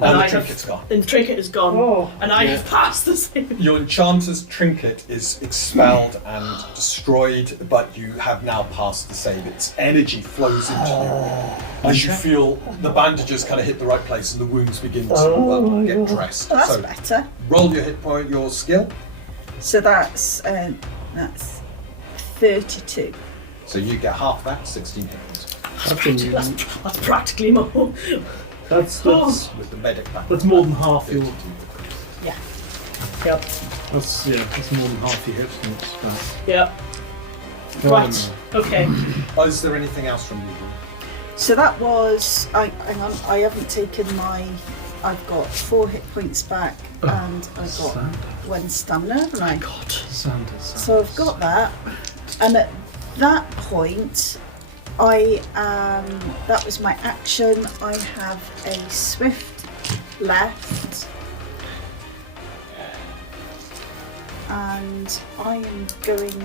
And the I trinket's gone. And the trinket is gone. Oh, and I have passed the same. Your enchanter's trinket is expelled and destroyed, but you have now passed the save. Its energy flows into you as you feel the bandages kind of hit the right place and the wounds begin to get dressed. Oh, that's So better. roll your hit point, your skill. So that's 32. So you get half that, 16 hit points. That's practically more. That's With the medic back. that's more than half your. 32. Yeah. Yep. That's more than half your hit points. Yep. Go on Right. Okay. Is there anything else from you? So that was. Hang on, I haven't taken my. I've got 4 hit points back and I've got 1 stamina, haven't I? God. Sanders. So I've got that, and at that point, that was my action. I have a swift left, and I am going.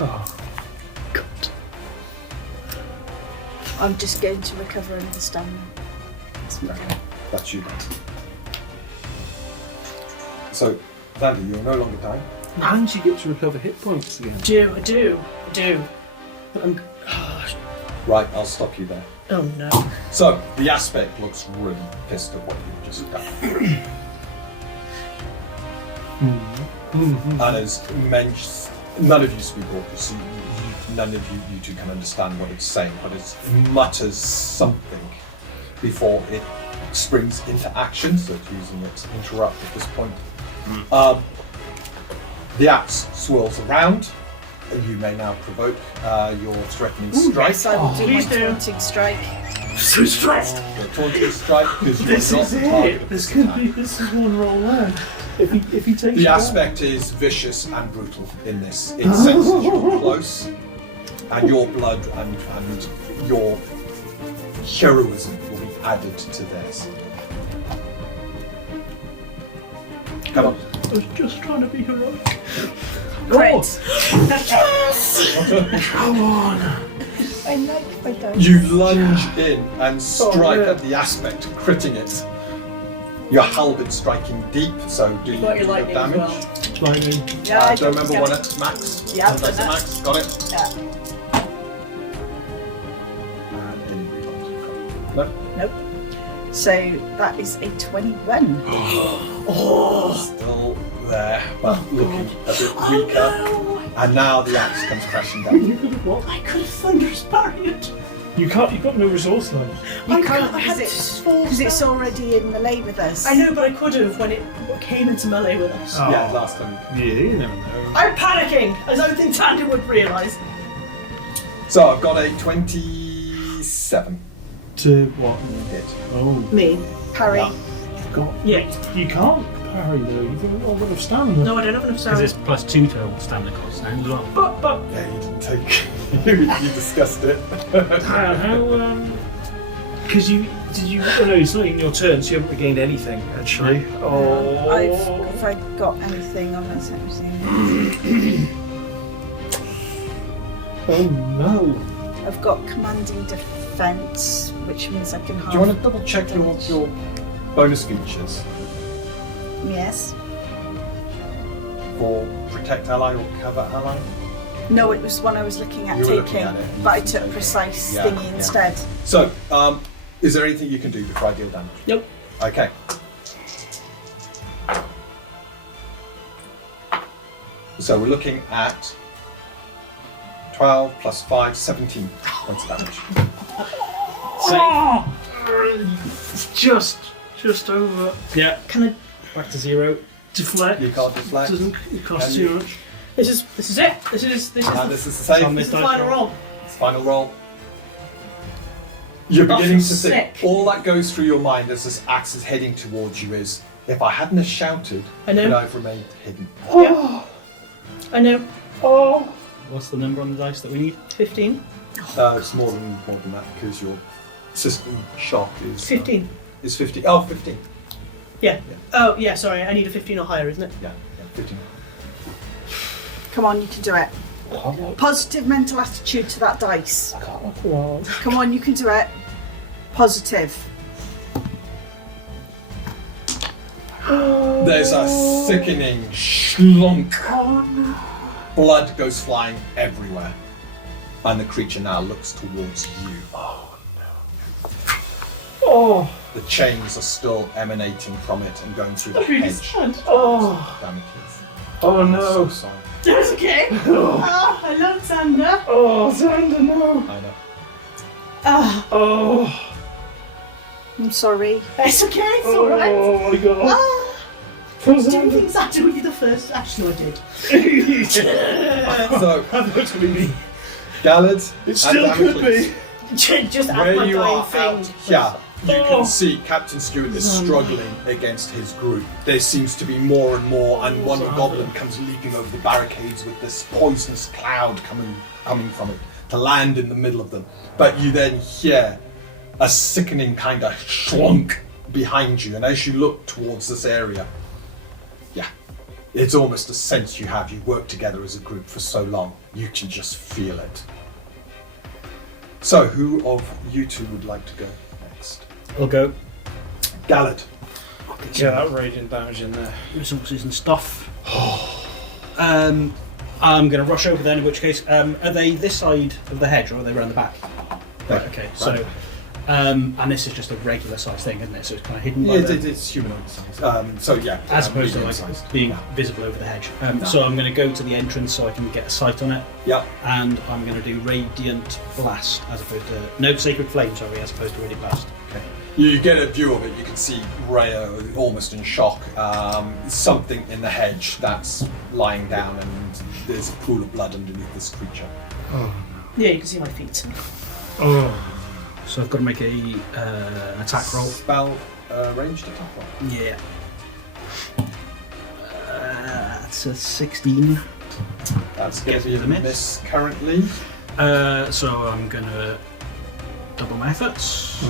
Oh, God. I'm just going to recover another stamina. That's my go. That's you then. So, Xander, you're no longer dying. And you get to recover hit points again. I do. But I'm. Right, I'll stop you there. Oh no. So, the aspect looks really pissed at what you've just done. And as mentioned, none of you speak orcish, so none of you two can understand what it's saying, but it mutters something before it springs into action, so it's using its interrupt at this point. The axe swirls around, and you may now provoke your threatening strike. Yes, I will do my please do. taunting strike. So stressed. Your taunting strike, because you This are not is the target it. of This this could attack. be. This is one roll there. If he takes The you aspect is vicious and brutal in this. It senses you're close, and your blood and your heroism will be added to theirs. Come on. I was just trying to be heroic. Crit. Come on. I like my dice. You lunge in and strike at the aspect, critting it. Your halberd striking deep, so do you Got your do lightning as damage? well. Lightning. Yeah, I don't do. remember Yeah. one at max. Yeah, One dice at done max. Got it. Yeah. And any rerolls? No. Nope. So that is a 21. Still there, but looking a bit weaker. And now the axe comes crashing down. You could have what? I could have thunderous parried. You can't. You've got no resource left. You I can't I had because it's already in melee with us. I know, but I could have when it came into melee with us. Oh. Yeah, last time. Yeah, you never know. I'm panicking, as I don't think Tanda would realise. So I've got a 27 To what? hit. Oh, Me. Parry. Yeah. God. Yeah. You can't parry though. You've got a lot of stamina. No, I don't have enough Because sound. it's +2 to stamina cost now as well. But Yeah, you didn't take. you discussed it. How? Because you did you? Oh no, it's not even your turn, so you haven't regained anything actually. Oh. Have I got anything on that section? Oh no. I've got commanding defense, which means I can half. Do you want to double check your bonus features Yes. for protect ally or cover ally? No, it was one I was looking at You were looking taking, at it. but I took precise Yeah, thingy yeah. instead. So, is there anything you can do before I deal damage? Nope. Okay. So we're looking at 12 plus 5, 17 points of damage. It's just over. Yeah, can I? back to 0. Deflect. You can't deflect. Doesn't cost Can too you? much. This is it. This is This is the On save. this is the final roll. Final roll. You're Oh, beginning to sick. think. All that goes through your mind as this axe is heading towards you is, if I hadn't have shouted, I know. could I have remained hidden? Yeah. I know. Oh. What's the number on the dice that we need? 15. It's more than that because your system shock is 15. Is 50. Oh, 15. Yeah. Oh, yeah. Sorry, I need a 15 or higher, isn't it? Yeah, 15. Come on, you can do it. Positive mental attitude to that dice. Come on, you can do it. Positive. There's a sickening schlunk. Blood goes flying everywhere. And the creature now looks towards you. Oh. The chains are still emanating from it and going through the I'm really hedge. sad. Oh. Damn it, Keith. Oh I'm no. so sorry. That's okay. Ah, I love Tanda. Oh, Xander, no. I know. Ah, Oh. I'm sorry. it's okay. It's alright. Oh my god. Ah, Poor didn't Xander. think that would be the first. Actually, I did. So, I thought it would be me. Gallard, It and still could Damocles, be. Just add where my you dying are thing. out here, you Oh. can see Captain Stuart is struggling against his group. There seems to be more and more, and one goblin comes leaping over the barricades with this poisonous cloud coming from it to land in the middle of them. But you then hear a sickening kind of schlunk behind you, and as you look towards this area, it's almost a sense you have. You've worked together as a group for so long, you can just feel it. So, who of you two would like to go next? I'll go. Gallard. Yeah, that radiant damage in there. Resources and stuff. I'm going to rush over then, in which case, are they this side of the hedge or are they around the back? Right, okay, so. And this is just a regular size thing, isn't it? So it's kind of hidden by It's humanoid size. So yeah. as opposed to like medium-sized. being Yeah. visible over the hedge. No. So I'm going to go to the entrance so I can get a sight on it, Yep. and I'm going to do Radiant Blast as opposed to Sacred Flame, sorry, as opposed to Radiant Blast. Okay. You get a view of it. You can see Rhea almost in shock. Something in the hedge that's lying down, and there's a pool of blood underneath this creature. Yeah, you can see my feet. Oh. So I've got to make an attack roll. Spell ranged attack roll. Yeah. That's a 16. That's going Yes, to be it's a a miss. miss currently. So I'm going to double my efforts.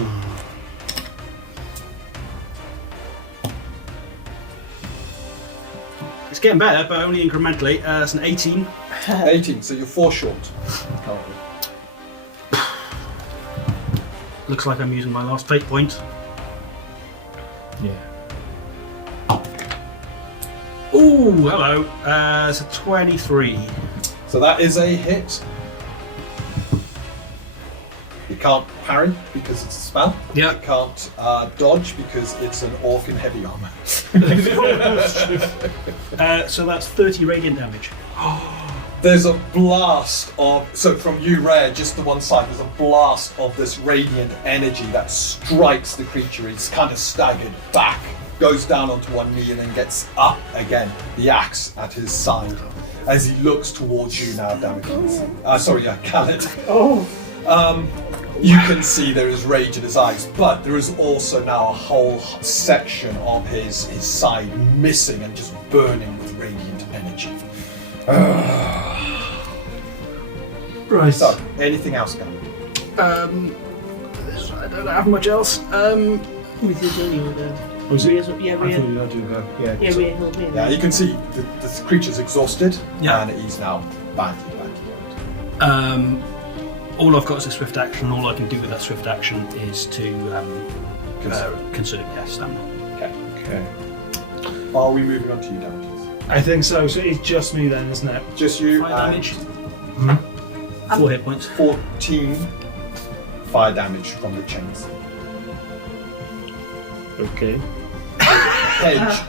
It's getting better, but only incrementally. That's an 18. 18. So you're 4 short. Currently. looks like I'm using my last fate point. Yeah. Ooh, hello. It's a 23. So that is a hit. You can't parry because it's a spell. Yeah. You can't dodge because it's an orc in heavy armor. So that's 30 radiant damage. There's a blast of, so from you, Rare, just to one side, there's a blast of this radiant energy that strikes the creature. It's kind of staggered back, goes down onto one knee, and then gets up again, the axe at his side, as he looks towards you now, Damocles. Khaled. You can see there is rage in his eyes, but there is also now a whole section of his side missing and just burning with radiant energy. Right. So, anything else, Gavin? I don't have much else. With his only order. Was it? Yeah, I thought you were to go. Yeah. Yeah, so- we healed me. Yeah, you can see the creature's exhausted, Yeah. and he's now badly. All I've got is a swift action. All I can do with that swift action is to conserve stamina. Okay. Are we moving on to you, Damocles? I think so. So it's just me then, isn't it? Just you. 5 and damage. 4 hit points. 14 fire damage from the chains. Okay. Hedge.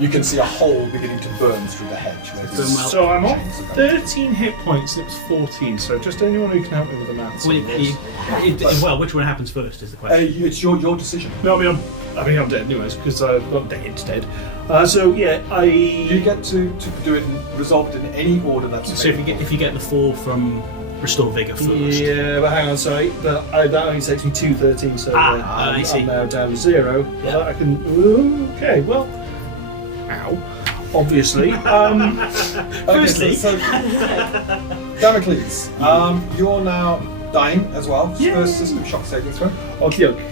You can see a hole beginning to burn through the hedge. Where Burn these well. So I'm on chains are going. 13 hit points and it was 14. So just anyone who can help me with the maths. Well, which one happens first is the question. It's your decision. No, I mean I'm dead anyways because I'm dead. So yeah, You get to do it resolved in any order that's So if you get the 4 from Restore Vigor first. Yeah, but hang on, sorry. But that only takes me 213, so I see. I'm now down to 0. Yeah. But I can. Okay, well. Ow. Obviously. Firstly. So Damocles, you're now dying as well. Yay. First system shock saving throw. Okay, okay.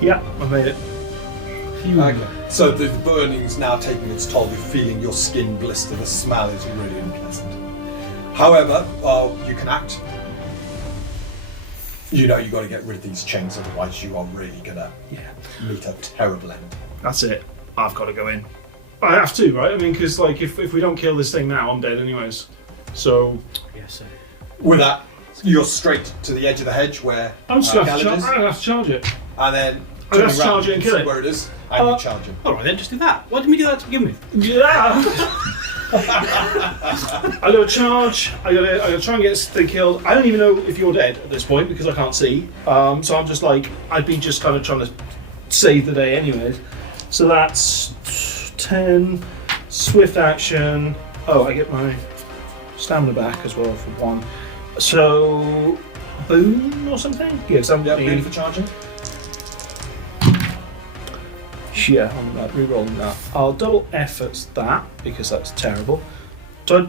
Yeah, I made it. Okay. So the burning's now taking its toll. You're feeling your skin blister. The smell is really unpleasant. However, you can act. You know you've got to get rid of these chains, otherwise you are really gonna meet a terrible end. That's it. I've got to go in. I have to, right? I mean, because like if we don't kill this thing now, I'm dead anyways. So Yes, sir. With that, you're straight to the edge of the hedge where I'm just going to Gallagher's, have to charge it. and then I'm gonna turn charge around it and kill see it. where it is, and you charge him. Alright then, just do that. Why didn't we do that to begin with? Yeah. I got to charge. I got to try and get this thing killed. I don't even know if you're dead at this point because I can't see. So I'm just like I'd be just kind of trying to save the day anyways. So that's 10 swift action. Oh, I get my stamina back as well for 1. So boon or something? Yeah, something. Yeah, ready for charging? Yeah, I'm re-rolling that. I'll double efforts that because that's terrible. Do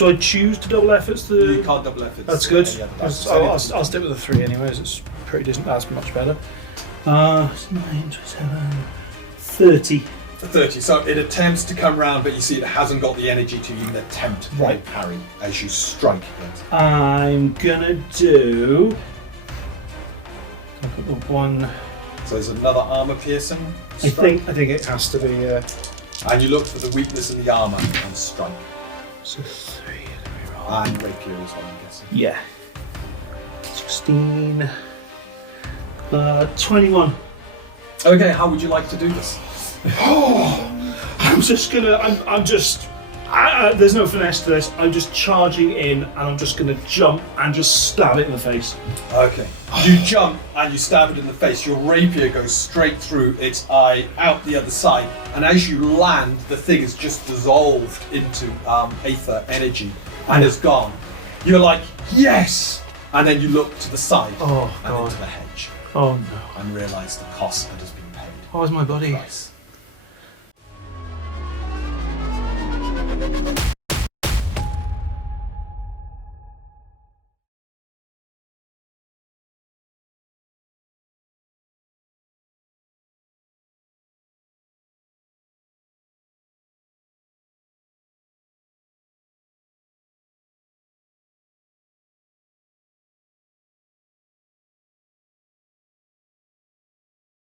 I choose to double efforts the? You can't double efforts. That's good. any other dice. I'll stick with the 3 anyways. It's pretty decent. That's much better. 9, 27, 30. 30. So it attempts to come round, but you see it hasn't got the energy to even attempt to Right. parry as you strike it. I'm gonna do. I'll put the 1. So there's another armor piercing. I strike. think it has to be. And you look for the weakness in the armor and strike. So 3. Let me roll. And rapier as well, I'm guessing. Yeah. 16. 21. Okay, how would you like to do this? I'm just gonna. I'm just. There's no finesse to this. I'm just charging in, and I'm just gonna jump and just stab it in the face. Okay. You jump and you stab it in the face. Your rapier goes straight through its eye, out the other side, and as you land, the thing is just dissolved into aether energy and is gone. You're like, yes! And then you look to the side Oh, and God. into the hedge Oh no! and realise the cost that has been paid. How's my body? Price.